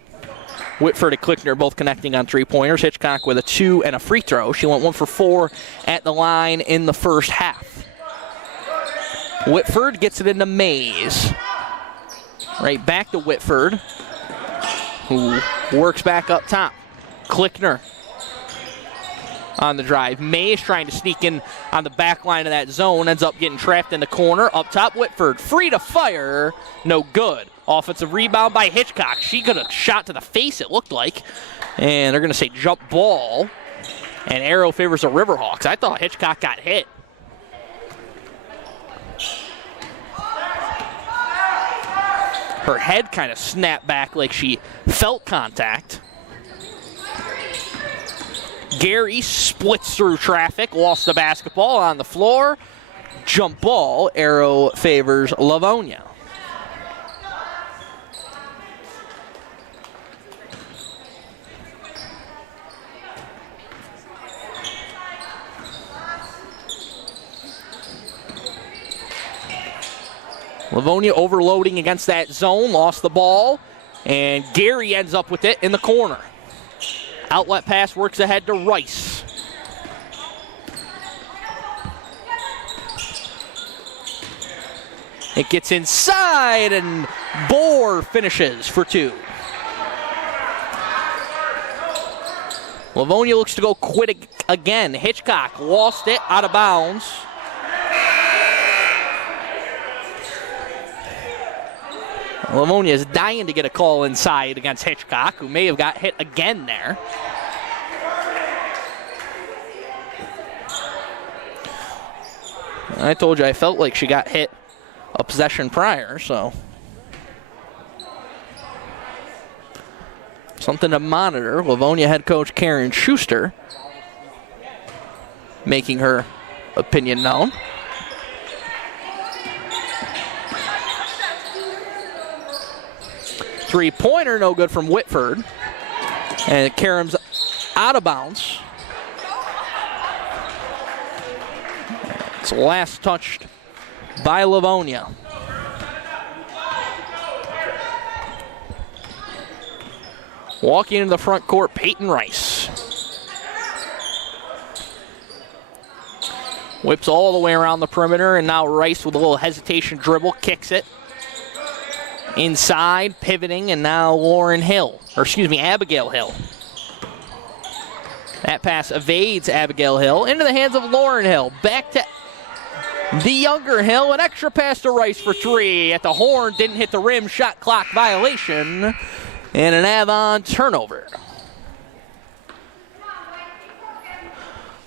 Whitford and Klickner both connecting on 3-pointers. Hitchcock with a 2 and a free throw. She went 1 for 4 at the line in the first half. Whitford gets it into Mays. Right back to Whitford, who works back up top. Klickner on the drive. Mays trying to sneak in on the back line of that zone. Ends up getting trapped in the corner. Up top, Whitford. Free to fire. No good. Offensive rebound by Hitchcock. She could have shot to the face, it looked like. And they're going to say jump ball. And arrow favors the River Hawks. I thought Hitchcock got hit. Her head kind of snapped back like she felt contact. Gary splits through traffic, lost the basketball on the floor. Jump ball, arrow favors Livonia. Livonia overloading against that zone, lost the ball, and Gary ends up with it in the corner. Outlet pass works ahead to Rice. It gets inside, and Bohr finishes for 2. Livonia looks to go quit again. Hitchcock lost it out of bounds. Livonia is dying to get a call inside against Hitchcock, who may have got hit again there. I told you I felt like she got hit a possession prior, so something to monitor. Livonia head coach Karen Schuster making her opinion known. Three-pointer, no good from Whitford. And Karam's out of bounds. It's last touched by Livonia. Walking into the front court, Peyton Rice. Whips all the way around the perimeter, and now Rice with a little hesitation dribble, kicks it. Inside, pivoting, and now Abigail Hill. That pass evades Abigail Hill into the hands of Lauren Hill. Back to the younger Hill. An extra pass to Rice for three. At the horn, didn't hit the rim. Shot clock violation. And an Avon turnover.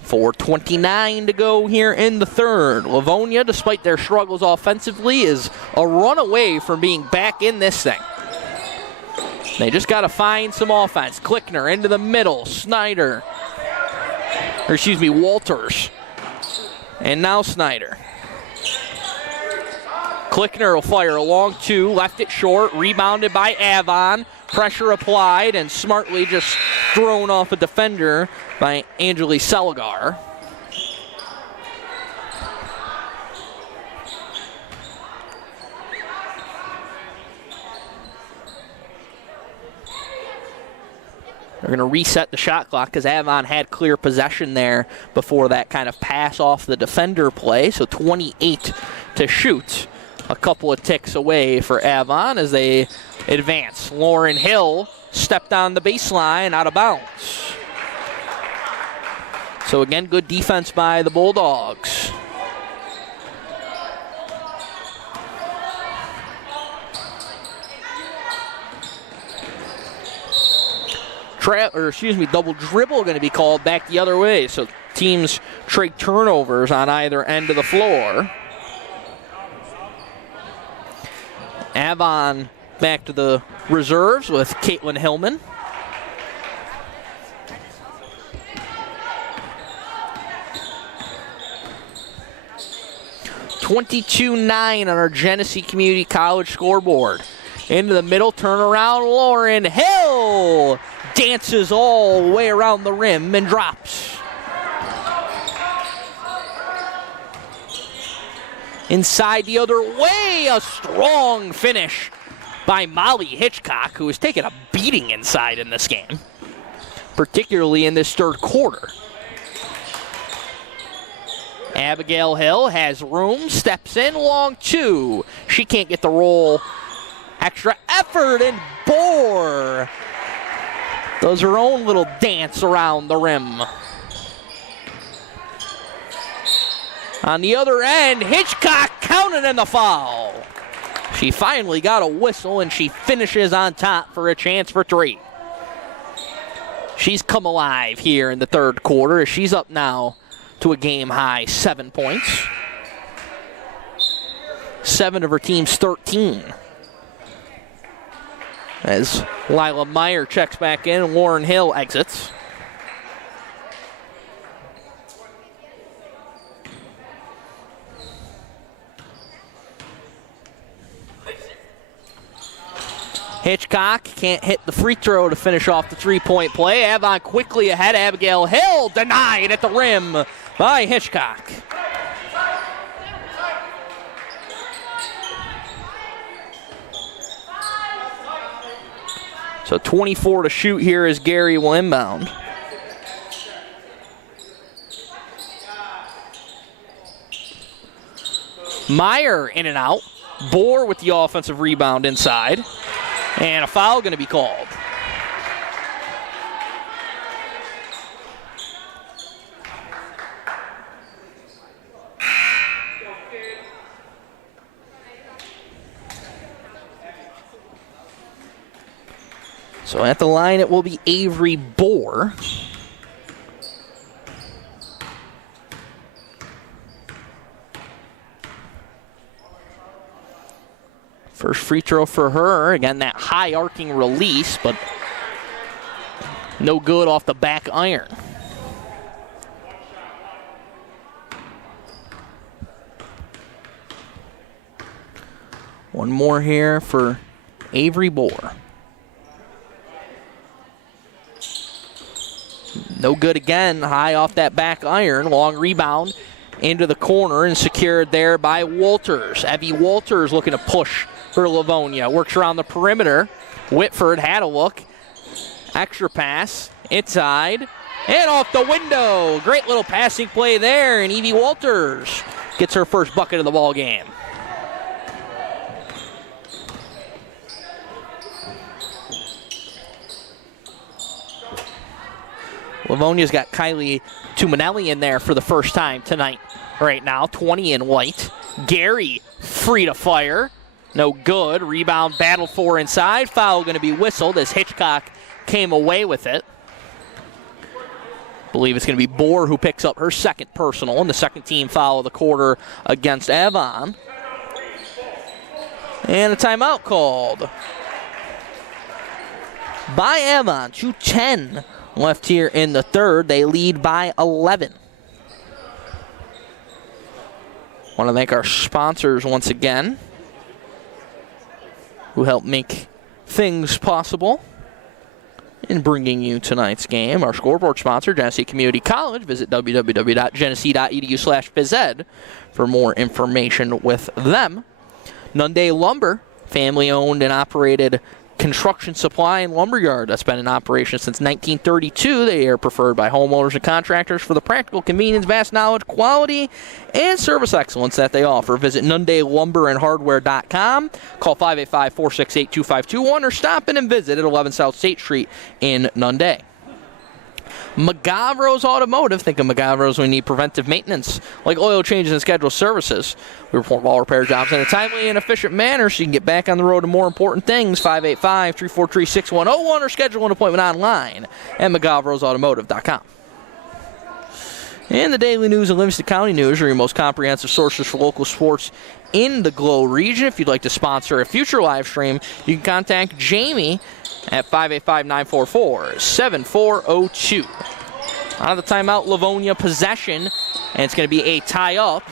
4:29 to go here in the third. Livonia, despite their struggles offensively, is a run away from being back in this thing. They just got to find some offense. Klickner into the middle. Walters. And now Snyder. Klickner will fire a long two. Left it short. Rebounded by Avon. Pressure applied and smartly just thrown off a defender by Angeli Seligar. They're going to reset the shot clock because Avon had clear possession there before that kind of pass off the defender play. So 28 to shoot. A couple of ticks away for Avon as they advance. Lauren Hill stepped on the baseline, out of bounds. So again, good defense by the Bulldogs. Double dribble going to be called back the other way. So teams trade turnovers on either end of the floor. Avon back to the reserves with Caitlin Hillman. (22-9) on our Genesee Community College scoreboard. Into the middle, turnaround, Lauren Hill dances all the way around the rim and drops. Inside the other way, a strong finish by Molly Hitchcock, who has taken a beating inside in this game, particularly in this third quarter. Abigail Hill has room, steps in, long two. She can't get the roll. Extra effort, and Bohr does her own little dance around the rim. On the other end, Hitchcock counted in the foul. She finally got a whistle, and she finishes on top for a chance for three. She's come alive here in the third quarter as she's up now to a game-high 7 points. 7 of her team's 13. As Lila Meyer checks back in and Lauren Hill exits. Hitchcock can't hit the free throw to finish off the three-point play. Avon quickly ahead. Abigail Hill denied at the rim by Hitchcock. So 24 to shoot here as Gary will inbound. Meyer in and out. Bohr with the offensive rebound inside. And a foul going to be called. So at the line, it will be Avery Bohr. First free throw for her. Again, that high arcing release, but no good off the back iron. One more here for Avery Bohr. No good again, high off that back iron. Long rebound into the corner and secured there by Walters. Evie Walters looking to push for Livonia. Works around the perimeter. Whitford had a look. Extra pass, inside, and off the window. Great little passing play there, and Evie Walters gets her first bucket of the ball game. Livonia's got Kylie Tuminelli in there for the first time tonight. Right now, 20 in white. Gary free to fire. No good. Rebound battled for inside. Foul going to be whistled as Hitchcock came away with it. Believe it's going to be Bohr who picks up her second personal and the second team foul of the quarter against Avon. And a timeout called by Avon. 2:10 left here in the third. They lead by 11. Want to thank our sponsors once again who help make things possible in bringing you tonight's game. Our scoreboard sponsor, Genesee Community College. Visit www.genesee.edu/phys ed for more information with them. Nunde Lumber, family-owned and operated construction supply and lumberyard that's been in operation since 1932. They are preferred by homeowners and contractors for the practical convenience, vast knowledge, quality, and service excellence that they offer. Visit NundeLumberandHardware.com. Call 585-468-2521 or stop in and visit at 11 South State Street in Nunde. McGavro's Automotive. Think of McGavro's when you need preventive maintenance, like oil changes and scheduled services. We perform all repair jobs in a timely and efficient manner so you can get back on the road to more important things. 585-343-6101 or schedule an appointment online at McGavrosAutomotive.com. And the daily news and Livingston County news are your most comprehensive sources for local sports in the Glow region. If you'd like to sponsor a future live stream, you can contact Jamie at 585-944-7402. Out of the timeout, Livonia possession, and it's going to be a tie-up.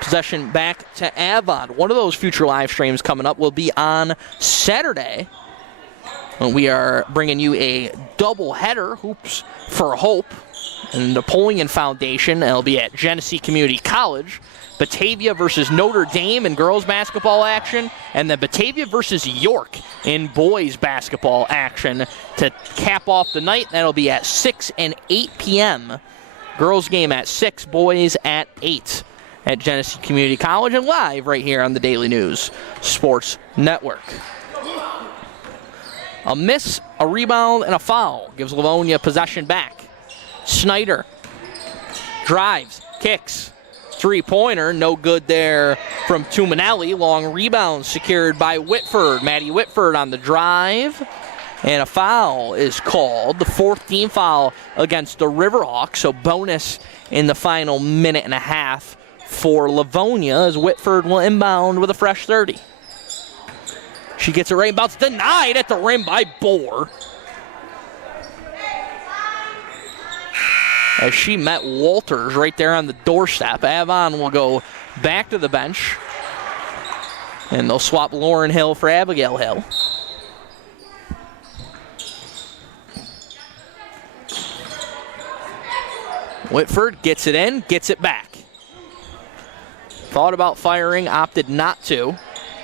Possession back to Avon. One of those future live streams coming up will be on Saturday. And we are bringing you a double-header, Hoops for Hope, and the Napoleon Foundation. It'll be at Genesee Community College. Batavia versus Notre Dame in girls basketball action, and then Batavia versus York in boys basketball action to cap off the night. That'll be at 6 and 8 p.m. Girls game at 6, boys at 8 at Genesee Community College, and live right here on the Daily News Sports Network. A miss, a rebound, and a foul gives Livonia possession back. Snyder drives, kicks. Three-pointer, no good there from Tuminelli. Long rebound secured by Whitford. Maddie Whitford on the drive. And a foul is called. The fourth team foul against the River Hawks. So bonus in the final minute and a half for Livonia as Whitford will inbound with a fresh 30. She gets it right, bounce denied at the rim by Bohr. As she met Walters right there on the doorstep. Avon will go back to the bench. And they'll swap Lauren Hill for Abigail Hill. Whitford gets it in, gets it back. Thought about firing, opted not to.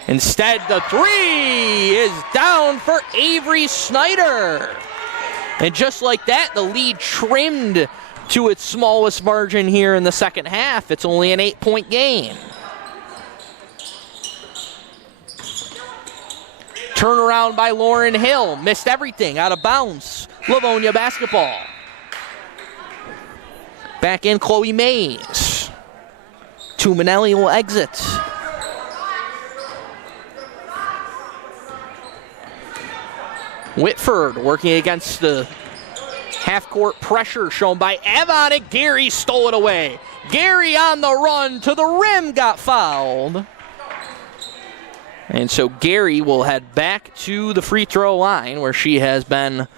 Instead, the three is down for Avery Snyder. And just like that, the lead trimmed to its smallest margin here in the second half. It's only an 8-point game. Turnaround by Lauren Hill. Missed everything, out of bounds. Livonia basketball. Back in Chloe Mays. Tuminelli will exit. Whitford working against the half-court pressure shown by Avon, and Gary stole it away. Gary on the run to the rim, got fouled. And so Gary will head back to the free throw line where she has been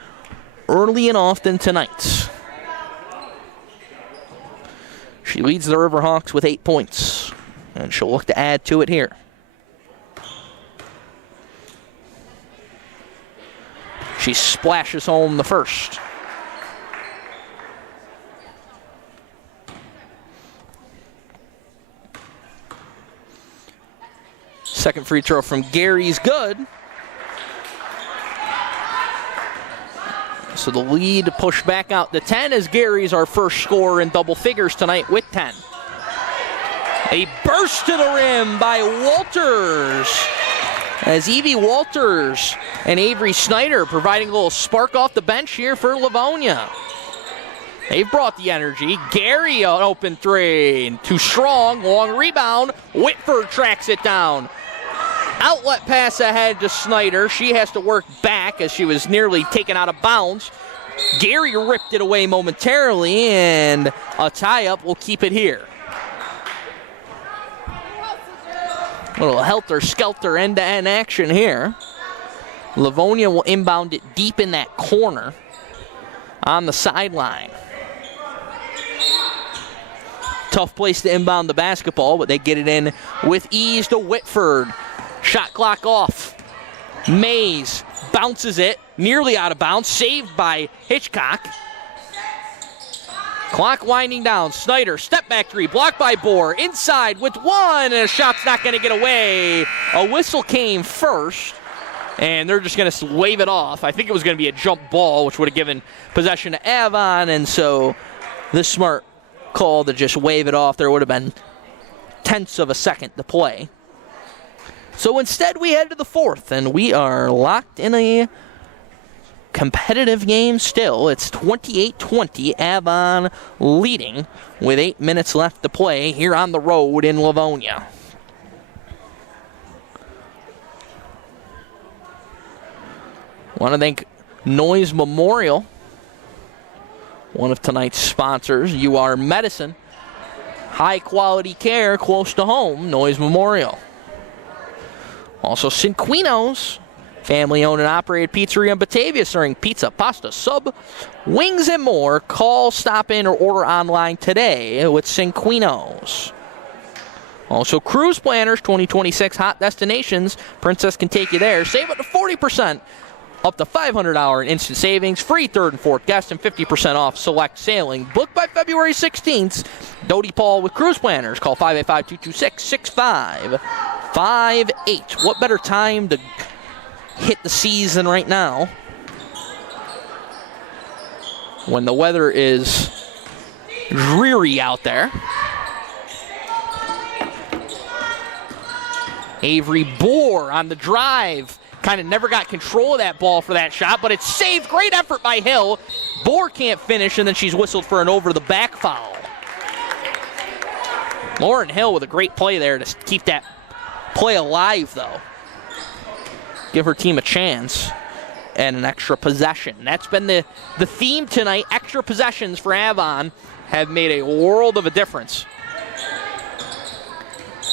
early and often tonight. She leads the Riverhawks with 8 points, and she'll look to add to it here. She splashes home the first. Second free throw from Gary's good. So the lead pushed back out to 10 as Gary's our first scorer in double figures tonight with 10. A burst to the rim by Walters. As Evie Walters and Avery Snyder providing a little spark off the bench here for Livonia. They've brought the energy. Gary, an open three. Too strong. Long rebound. Whitford tracks it down. Outlet pass ahead to Snyder. She has to work back as she was nearly taken out of bounds. Gary ripped it away momentarily, and a tie-up will keep it here. A little helter-skelter end-to-end action here. Livonia will inbound it deep in that corner on the sideline. Tough place to inbound the basketball, but they get it in with ease to Whitford. Shot clock off. Mays bounces it, nearly out of bounds, saved by Hitchcock. Clock winding down. Snyder, step back three, blocked by Bohr. Inside with one, and a shot's not going to get away. A whistle came first, and they're just going to wave it off. I think it was going to be a jump ball, which would have given possession to Avon, and so the smart call to just wave it off. There would have been tenths of a second to play. So instead we head to the fourth, and we are locked in a competitive game still. It's 28-20, Avon leading with 8 minutes left to play here on the road in Livonia. Want to thank Noise Memorial, one of tonight's sponsors. UR Medicine, high quality care close to home. Noise Memorial. Also Cinquino's, family owned and operated pizzeria in Batavia, serving pizza, pasta, sub, wings, and more. Call, stop in, or order online today with Cinquino's. Also Cruise Planners, 2026 hot destinations. Princess can take you there. Save up to 40%. Up to $500 in instant savings, free third and fourth guest, and 50% off select sailing. Book by February 16th. Dodie Paul with Cruise Planners. Call 585-226-6558. What better time to hit the seas than right now, when the weather is dreary out there. Avery Bohr on the drive. Kind of never got control of that ball for that shot, but it's saved. Great effort by Hill. Bohr can't finish, and then she's whistled for an over-the-back foul. Lauren Hill with a great play there to keep that play alive, though. Give her team a chance and an extra possession. That's been the theme tonight. Extra possessions for Avon have made a world of a difference.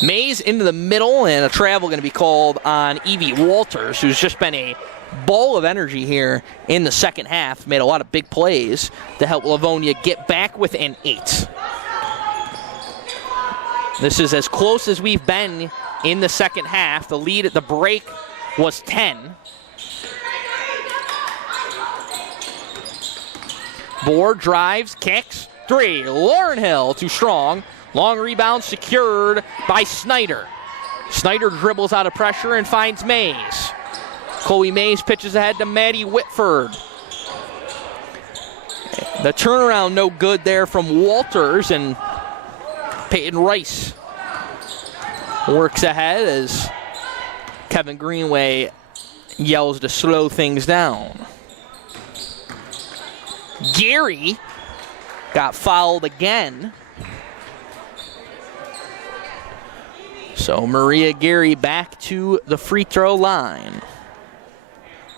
Mays into the middle, and a travel going to be called on Evie Walters, who's just been a ball of energy here in the second half. Made a lot of big plays to help Livonia get back within 8. This is as close as we've been in the second half. The lead at the break was 10. Bohr drives, kicks, 3. Lauren Hill, too strong. Long rebound secured by Snyder. Snyder dribbles out of pressure and finds Mays. Chloe Mays pitches ahead to Maddie Whitford. The turnaround no good there from Walters, and Peyton Rice works ahead as Kevin Greenway yells to slow things down. Gary got fouled again. So Maria Gary back to the free throw line,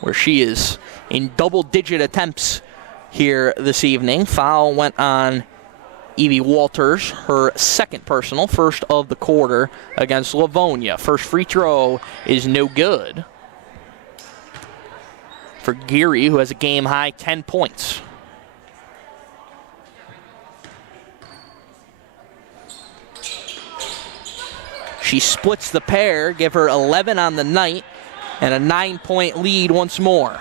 where she is in double-digit attempts here this evening. Foul went on Evie Walters, her second personal, first of the quarter against Livonia. First free throw is no good for Gary, who has a game-high 10 points. She splits the pair, give her 11 on the night, and a 9-point lead once more.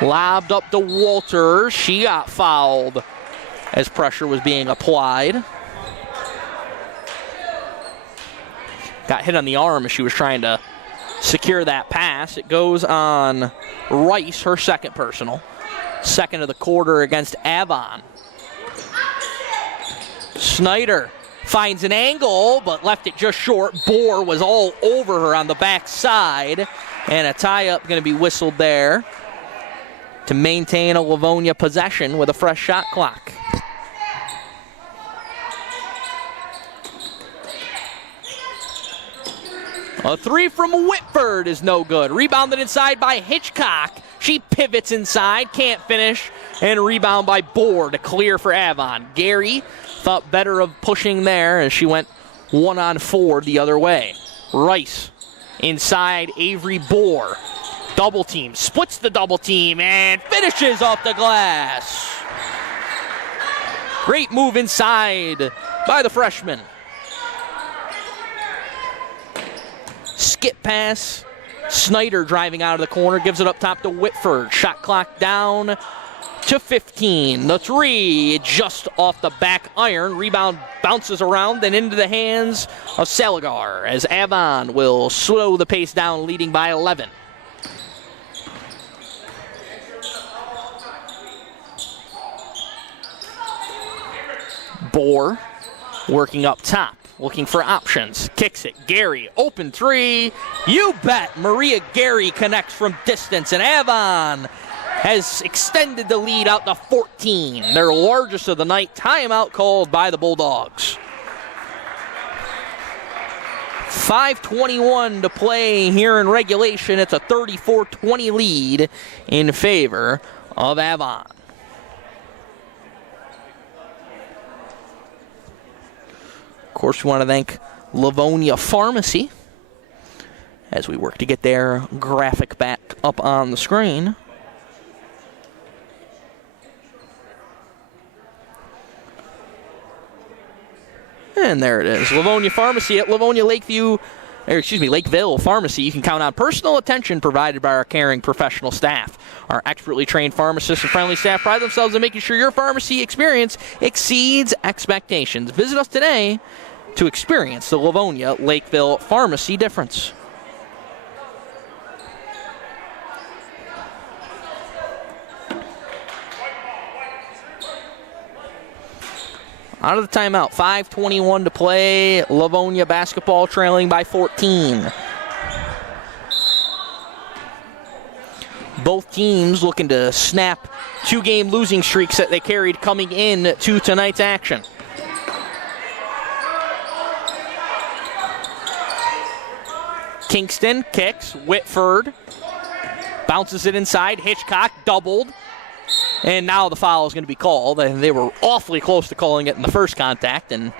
Lobbed up to Walters. She got fouled as pressure was being applied. Got hit on the arm as she was trying to secure that pass. It goes on Rice, her second personal. Second of the quarter against Avon. Snyder finds an angle, but left it just short. Bohr was all over her on the back side, and a tie-up going to be whistled there to maintain a Livonia possession with a fresh shot clock. A three from Whitford is no good. Rebounded inside by Hitchcock. She pivots inside, can't finish, and rebound by Bohr to clear for Avon. Gary thought better of pushing there as she went 1-on-4 the other way. Rice inside Avery Bohr. Double team, splits the double team, and finishes off the glass. Great move inside by the freshman. Skip pass. Snyder driving out of the corner, gives it up top to Whitford. Shot clock down to 15. The three just off the back iron. Rebound bounces around and into the hands of Saligar as Avon will slow the pace down, leading by 11. Bohr working up top, looking for options. Kicks it. Gary, open three. You bet. Maria Gary connects from distance, and Avon has extended the lead out to 14. Their largest of the night. Timeout called by the Bulldogs. 5:21 to play here in regulation. It's a 34-20 lead in favor of Avon. Of course, we want to thank Livonia Pharmacy as we work to get their graphic back up on the screen. And there it is. Livonia Pharmacy at Lakeville Pharmacy. You can count on personal attention provided by our caring professional staff. Our expertly trained pharmacists and friendly staff pride themselves in making sure your pharmacy experience exceeds expectations. Visit us today to experience the Livonia Lakeville Pharmacy difference. Out of the timeout, 5:21 to play. Livonia basketball trailing by 14. Both teams looking to snap two-game losing streaks that they carried coming in to tonight's action. Kingston kicks. Whitford bounces it inside. Hitchcock doubled. And now the foul is going to be called. They were awfully close to calling it in the first contact, and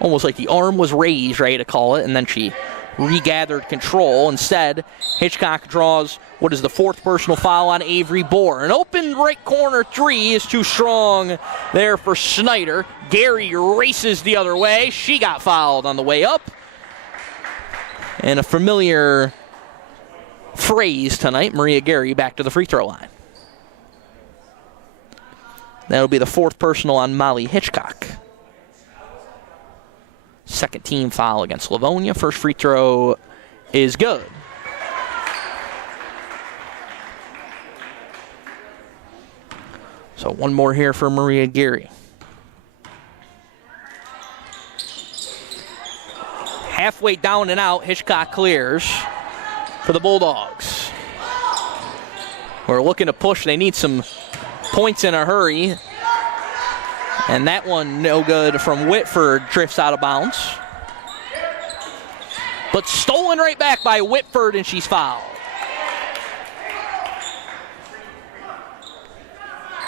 almost like the arm was raised, ready to call it, and then she regathered control. Instead, Hitchcock draws what is the fourth personal foul on Avery Bohr. An open right corner three is too strong there for Snyder. Gary races the other way. She got fouled on the way up. And a familiar phrase tonight, Maria Gary back to the free throw line. That'll be the fourth personal on Molly Hitchcock. Second team foul against Livonia. First free throw is good. So one more here for Maria Gary. Halfway down and out, Hitchcock clears for the Bulldogs. We're looking to push. They need some points in a hurry. And that one, no good from Whitford, drifts out of bounds. But stolen right back by Whitford, and she's fouled.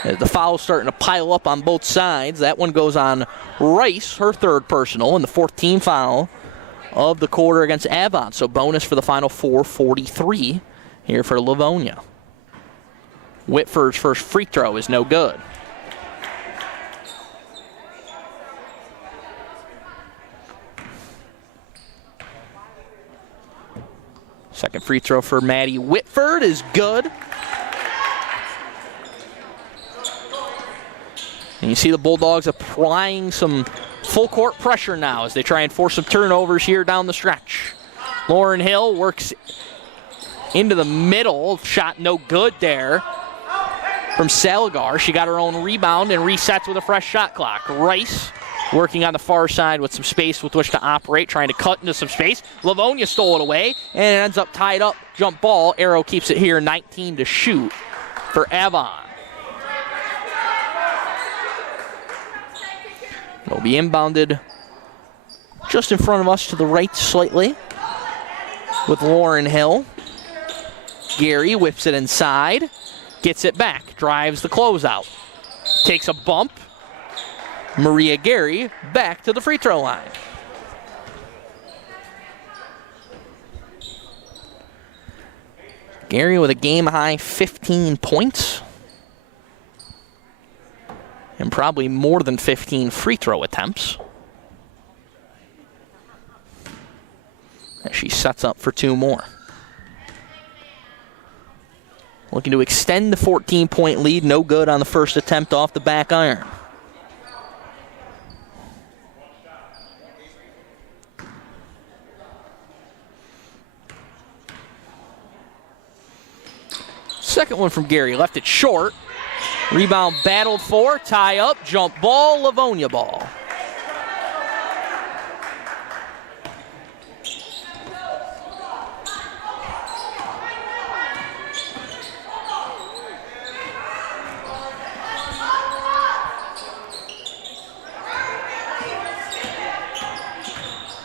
The foul's starting to pile up on both sides. That one goes on Rice, her third personal, and the fourth team foul of the quarter against Avon. So bonus for the final 4:43 here for Livonia. Whitford's first free throw is no good. Second free throw for Maddie Whitford is good. And you see the Bulldogs applying some Full court pressure now as they try and force some turnovers here down the stretch. Lauren Hill works into the middle. Shot no good there from Salgar. She got her own rebound and resets with a fresh shot clock. Rice working on the far side with some space with which to operate, trying to cut into some space. Livonia stole it away, and it ends up tied up. Jump ball. Arrow keeps it here, 19 to shoot for Avon. It'll be inbounded just in front of us to the right slightly with Lauren Hill. Gary whips it inside, gets it back, drives the closeout, takes a bump. Maria Gary back to the free throw line. Gary with a game-high 15 points and probably more than 15 free throw attempts. As she sets up for 2 more. Looking to extend the 14-point lead. No good on the first attempt off the back iron. Second one from Gary, left it short. Rebound battled for, tie up, jump ball, Livonia ball.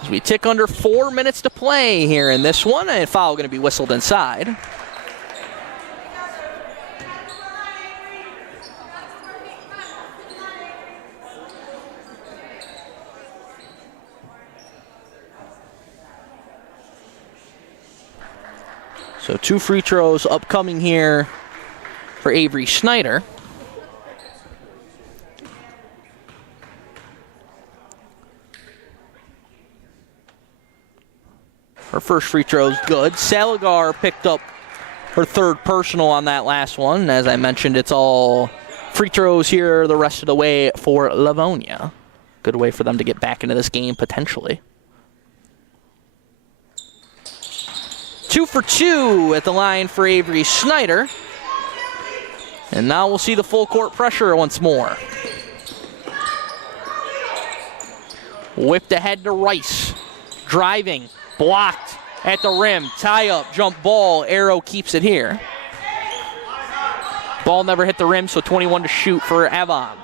As we tick under 4 minutes to play here in this one, and a foul going to be whistled inside. So 2 free throws upcoming here for Avery Snyder. Her first free throw is good. Salgar picked up her 3rd personal on that last one. As I mentioned, it's all free throws here the rest of the way for Livonia. Good way for them to get back into this game potentially. 2 for 2 at the line for Avery Snyder. And now we'll see the full court pressure once more. Whipped ahead to Rice. Driving. Blocked at the rim. Tie up. Jump ball. Arrow keeps it here. Ball never hit the rim, so 21 to shoot for Avon.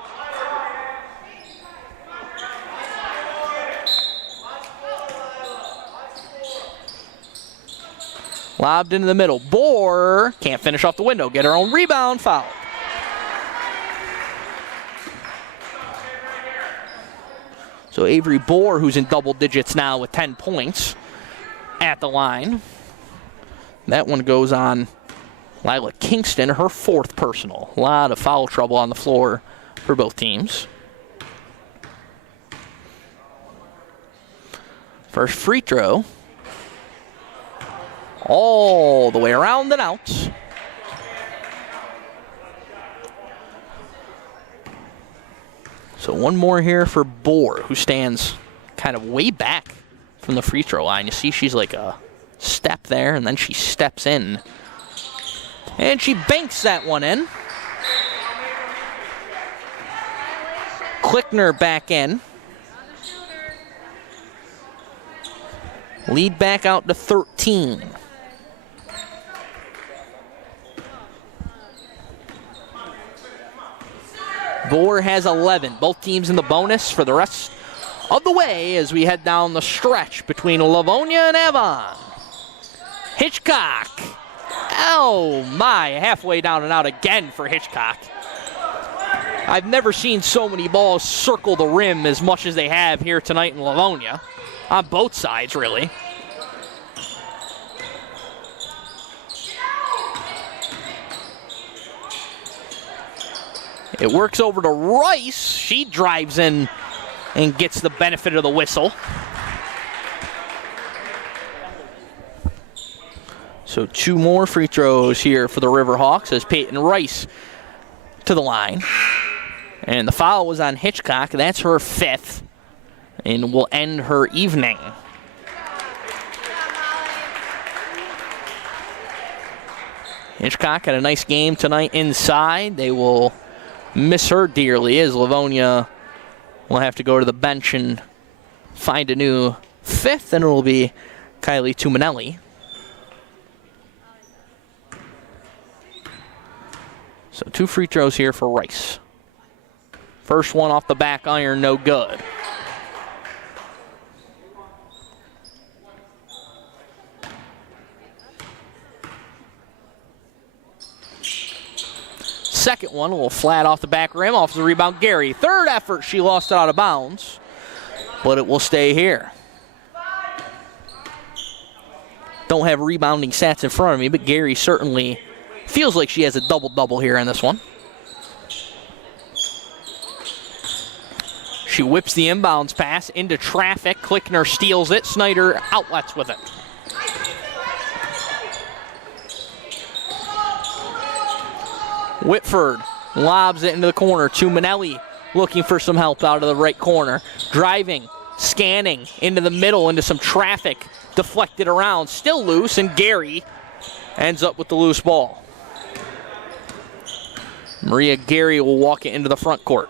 Lobbed into the middle. Bohr can't finish off the window. Get her own rebound. Foul. So Avery Bohr, who's in double digits now with 10 points at the line. That one goes on Lila Kingston, her 4th personal. A lot of foul trouble on the floor for both teams. First free throw. All the way around and out. So one more here for Bohr, who stands kind of way back from the free throw line. You see she's like a step there, and then she steps in. And she banks that one in. Klickner back in. Lead back out to 13. Bohr has 11. Both teams in the bonus for the rest of the way as we head down the stretch between Livonia and Avon. Hitchcock. Oh my, halfway down and out again for Hitchcock. I've never seen so many balls circle the rim as much as they have here tonight in Livonia. On both sides, really. It works over to Rice. She drives in and gets the benefit of the whistle. So 2 more free throws here for the River Hawks as Peyton Rice to the line. And the foul was on Hitchcock. That's her 5th. and will end her evening. Hitchcock had a nice game tonight inside. They will miss her dearly as Livonia will have to go to the bench and find a new fifth, and it will be Kylie Tuminelli. So 2 free throws here for Rice. First one off the back iron, no good. Second one, a little flat off the back rim, off the rebound, Gary. Third effort, she lost it out of bounds, but it will stay here. Don't have rebounding stats in front of me, but Gary certainly feels like she has a double-double here in this one. She whips the inbounds pass into traffic. Klickner steals it. Snyder outlets with it. Whitford lobs it into the corner to Manelli, looking for some help out of the right corner. Driving, scanning into the middle, into some traffic. Deflected around, still loose, and Gary ends up with the loose ball. Maria Gary will walk it into the front court.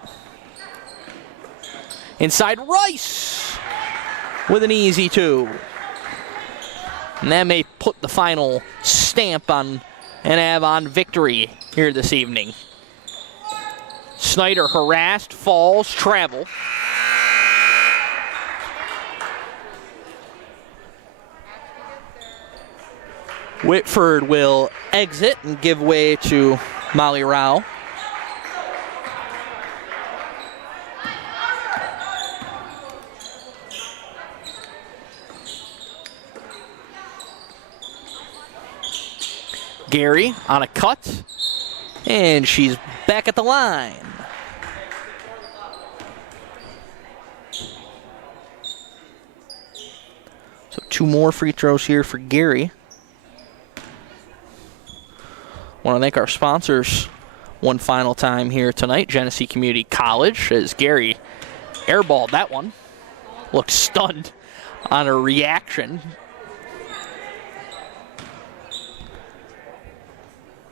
Inside, Rice with an easy 2. And that may put the final stamp on an Avon victory here this evening. Snyder harassed, falls, travel. Whitford will exit and give way to Molly Rao. Gary on a cut, and she's back at the line. So 2 more free throws here for Gary. Want to thank our sponsors one final time here tonight. Genesee Community College, as Gary airballed that one. Looked stunned on her reaction.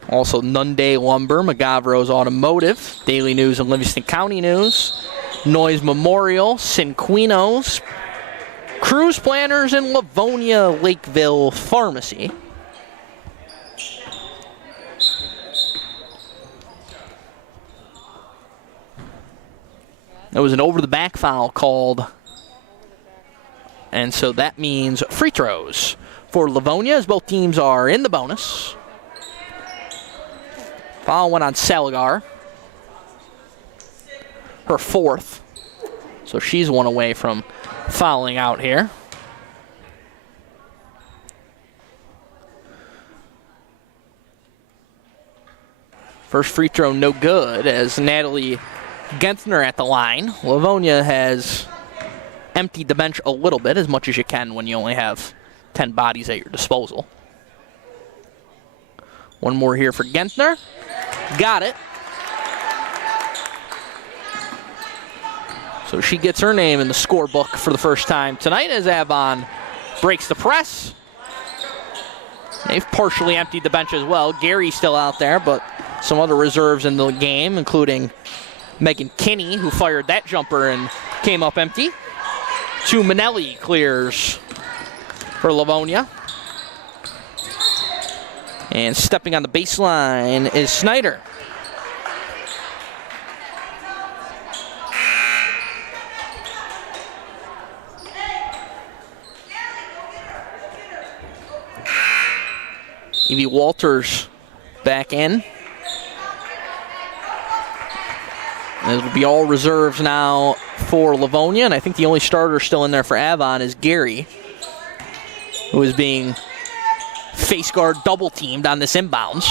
Also, Nunde Lumber, McGavro's Automotive, Daily News and Livingston County News, Noyes Memorial, Cinquinos, Cruise Planners, and Livonia Lakeville Pharmacy. There was an over-the-back foul called, and so that means free throws for Livonia, as both teams are in the bonus. Foul went on Saligar, her 4th, so she's 1 away from fouling out here. First free throw no good as Natalie Genthner at the line. Livonia has emptied the bench a little bit, as much as you can when you only have 10 bodies at your disposal. One more here for Genthner. Got it. So she gets her name in the scorebook for the first time tonight as Avon breaks the press. They've partially emptied the bench as well. Gary's still out there, but some other reserves in the game, including Megan Kinney, who fired that jumper and came up empty. Manelli clears for Livonia. And stepping on the baseline is Snyder. Evie Walters back in. This will be all reserves now for Livonia, and I think the only starter still in there for Avon is Gary, who is being face guard double teamed on this inbounds.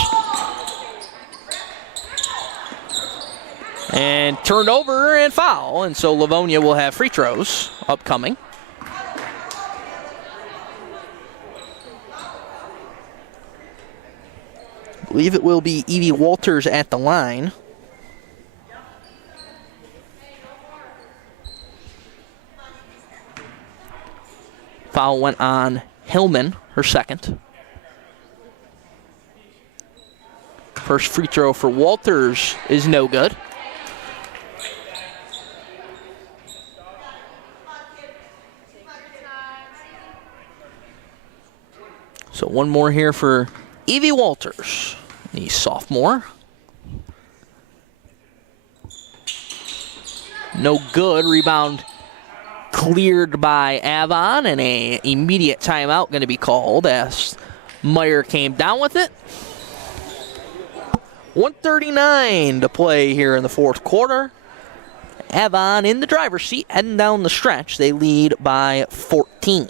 And turned over and foul, and so Livonia will have free throws upcoming. I believe it will be Evie Walters at the line. Foul went on Hillman, her second. First free throw for Walters is no good. So one more here for Evie Walters, the sophomore. No good. Rebound cleared by Avon, and an immediate timeout going to be called as Meyer came down with it. 1:39 to play here in the fourth quarter. Avon in the driver's seat, heading down the stretch. They lead by 14.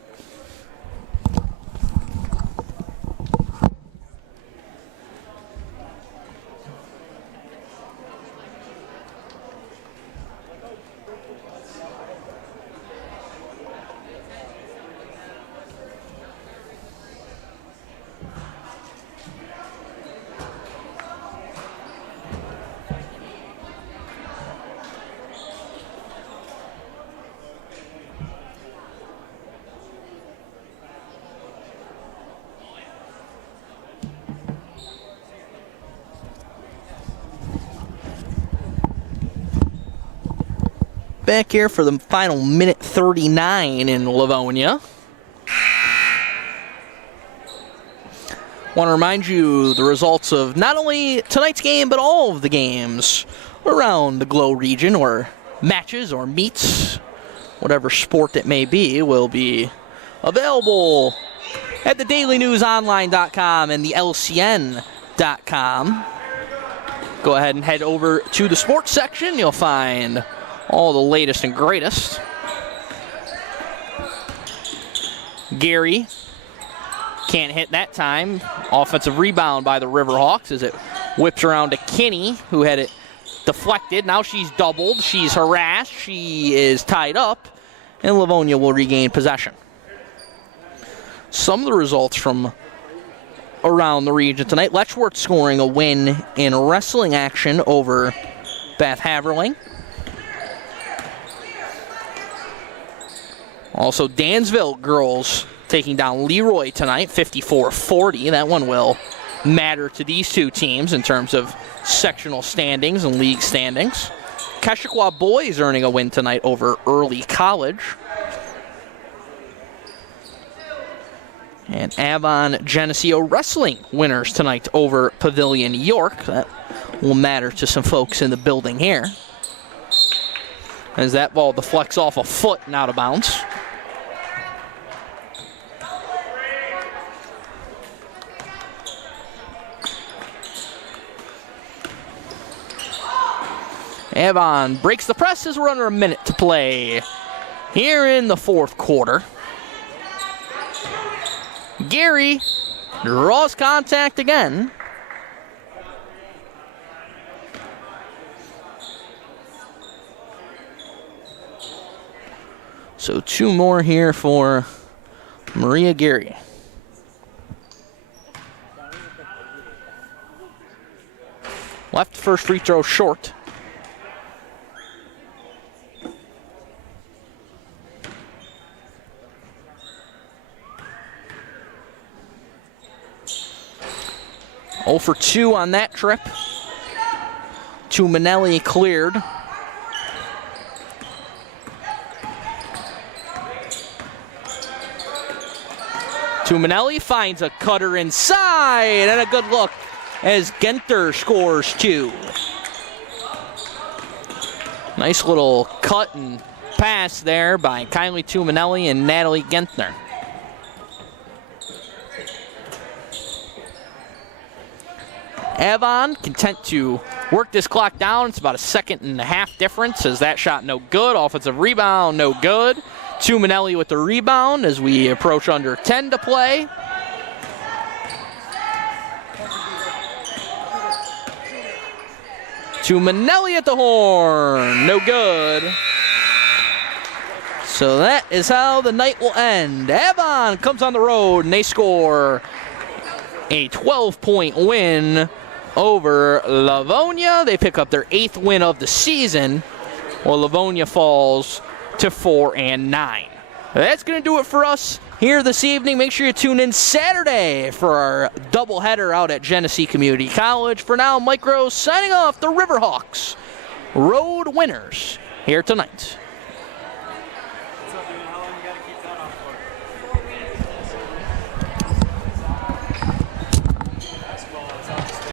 Back here for the final minute 39 in Livonia. Want to remind you the results of not only tonight's game, but all of the games around the Glow region, or matches or meets, whatever sport it may be, will be available at the dailynewsonline.com and the LCN.com. Go ahead and head over to the sports section. You'll find all the latest and greatest. Gary can't hit that time. Offensive rebound by the River Hawks as it whips around to Kinney, who had it deflected. Now she's doubled. She's harassed. She is tied up, and Livonia will regain possession. Some of the results from around the region tonight. Letchworth scoring a win in wrestling action over Bath Haverling. Also, Dansville girls taking down Leroy tonight, 54-40. That one will matter to these two teams in terms of sectional standings and league standings. Keshequa boys earning a win tonight over Early College. And Avon Geneseo wrestling winners tonight over Pavilion York. That will matter to some folks in the building here, as that ball deflects off a foot and out of bounds. Avon breaks the press as we're under a minute to play here in the fourth quarter. Gary draws contact again. So two more here for Maria Gary. Left first free throw short. Oh for 2 on that trip. Manelli cleared. Manelli finds a cutter inside, and a good look as Genter scores 2. Nice little cut and pass there by Kylie Manelli and Natalie Gentner. Avon content to work this clock down. It's about a 1.5 second difference as that shot no good. Offensive rebound no good. Manelli with the rebound as we approach under 10 to play. Manelli at the horn, no good. So that is how the night will end. Avon comes on the road and they score a 12-point win over Livonia. They pick up their 8th win of the season, while Livonia falls to 4-9. That's going to do it for us here this evening. Make sure you tune in Saturday for our doubleheader out at Genesee Community College. For now, Mike Rose signing off. The River Hawks, road winners here tonight.